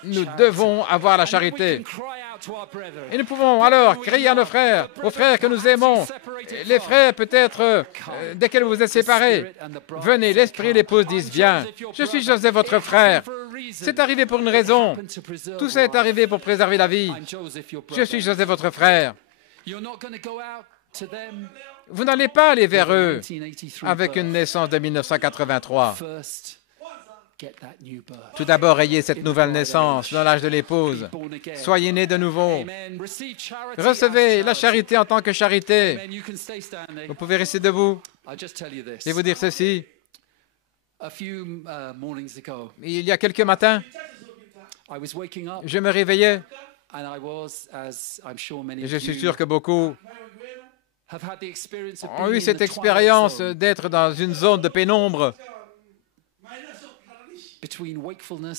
Nous devons avoir la charité. Et nous pouvons alors crier à nos frères, aux frères que nous aimons, les frères peut-être desquels vous êtes séparés. Venez, l'esprit et l'épouse disent, viens, je suis Joseph, votre frère. C'est arrivé pour une raison. Tout ça est arrivé pour préserver la vie. Je suis Joseph, votre frère. Vous n'allez pas aller vers eux avec une naissance de 1983. Tout d'abord, ayez cette nouvelle naissance dans l'âge de l'épouse. Soyez nés de nouveau. Recevez la charité en tant que charité. Vous pouvez rester debout et vous dire ceci. Il y a quelques matins, je me réveillais Et je suis sûr que beaucoup ont eu cette expérience d'être dans une zone de pénombre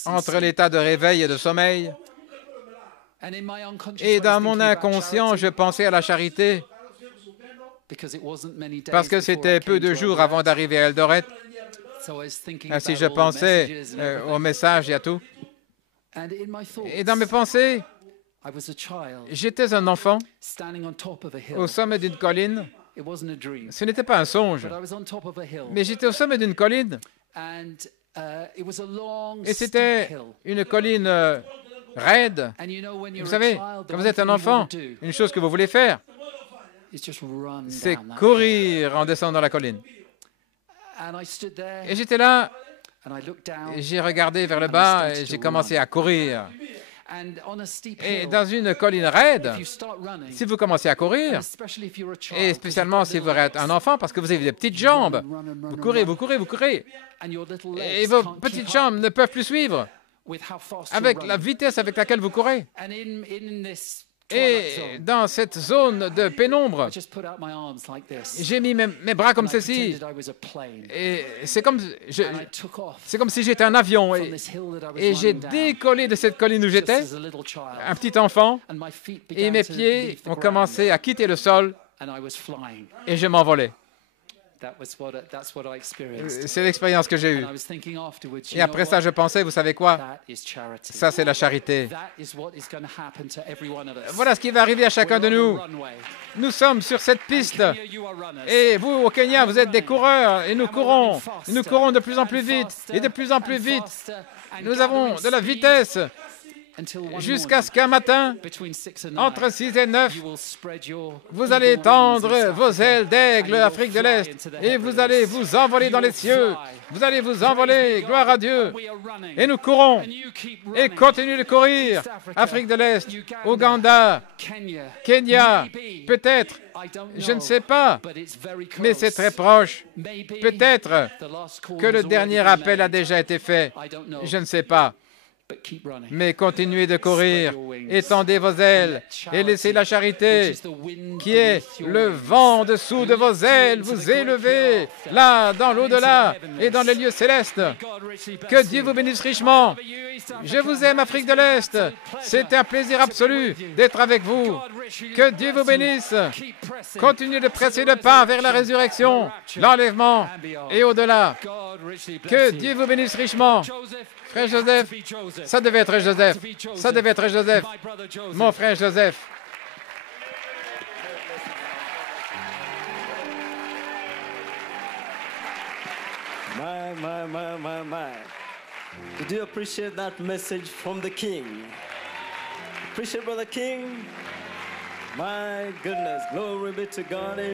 entre l'état de réveil et de sommeil. Et dans mon inconscient, je pensais à la charité parce que c'était peu de jours avant d'arriver à Eldoret. Ainsi, je pensais aux messages et à tout. Et dans mes pensées, j'étais un enfant au sommet d'une colline. Ce n'était pas un songe, mais j'étais au sommet d'une colline. Et c'était une colline raide. Vous savez, quand vous êtes un enfant, une chose que vous voulez faire, c'est courir en descendant la colline. Et j'étais là, j'ai regardé vers le bas et j'ai commencé à courir. Et dans une colline raide, si vous commencez à courir, et spécialement si vous êtes un enfant, parce que vous avez des petites jambes, vous courez, vous courez, vous courez, et vos petites jambes ne peuvent plus suivre avec la vitesse avec laquelle vous courez. Et dans cette zone de pénombre, j'ai mis mes bras comme ceci. Et c'est comme si j'étais un avion. Et j'ai décollé de cette colline où j'étais, un petit enfant, et mes pieds ont commencé à quitter le sol et je m'envolais. C'est l'expérience que j'ai eue. Et après ça, je pensais, vous savez quoi? Ça, c'est la charité. Voilà ce qui va arriver à chacun de nous. Nous sommes sur cette piste. Et vous, au Kenya, vous êtes des coureurs. Et nous courons. Et nous courons de plus en plus vite. Et de plus en plus vite. Nous avons de la vitesse. Jusqu'à ce qu'un matin, entre 6 et 9, vous allez tendre vos ailes d'aigle, Afrique de l'Est, et vous allez vous envoler dans les cieux. Vous allez vous envoler, gloire à Dieu. Et nous courons, et continuez de courir. Afrique de l'Est, Ouganda, Kenya, peut-être, je ne sais pas, mais c'est très proche. Peut-être que le dernier appel a déjà été fait. Je ne sais pas. Mais continuez de courir, étendez vos ailes et laissez la charité, qui est le vent en dessous de vos ailes, vous élever là, dans l'au-delà et dans les lieux célestes. Que Dieu vous bénisse richement. Je vous aime, Afrique de l'Est. C'est un plaisir absolu d'être avec vous. Que Dieu vous bénisse. Continuez de presser le pas vers la résurrection, l'enlèvement et au-delà. Que Dieu vous bénisse richement. Frère Joseph, ça devait être Joseph. Ça devait être Joseph. Mon frère Joseph. My. Did you appreciate that message from the King? Appreciate Brother King? My goodness, glory be to God.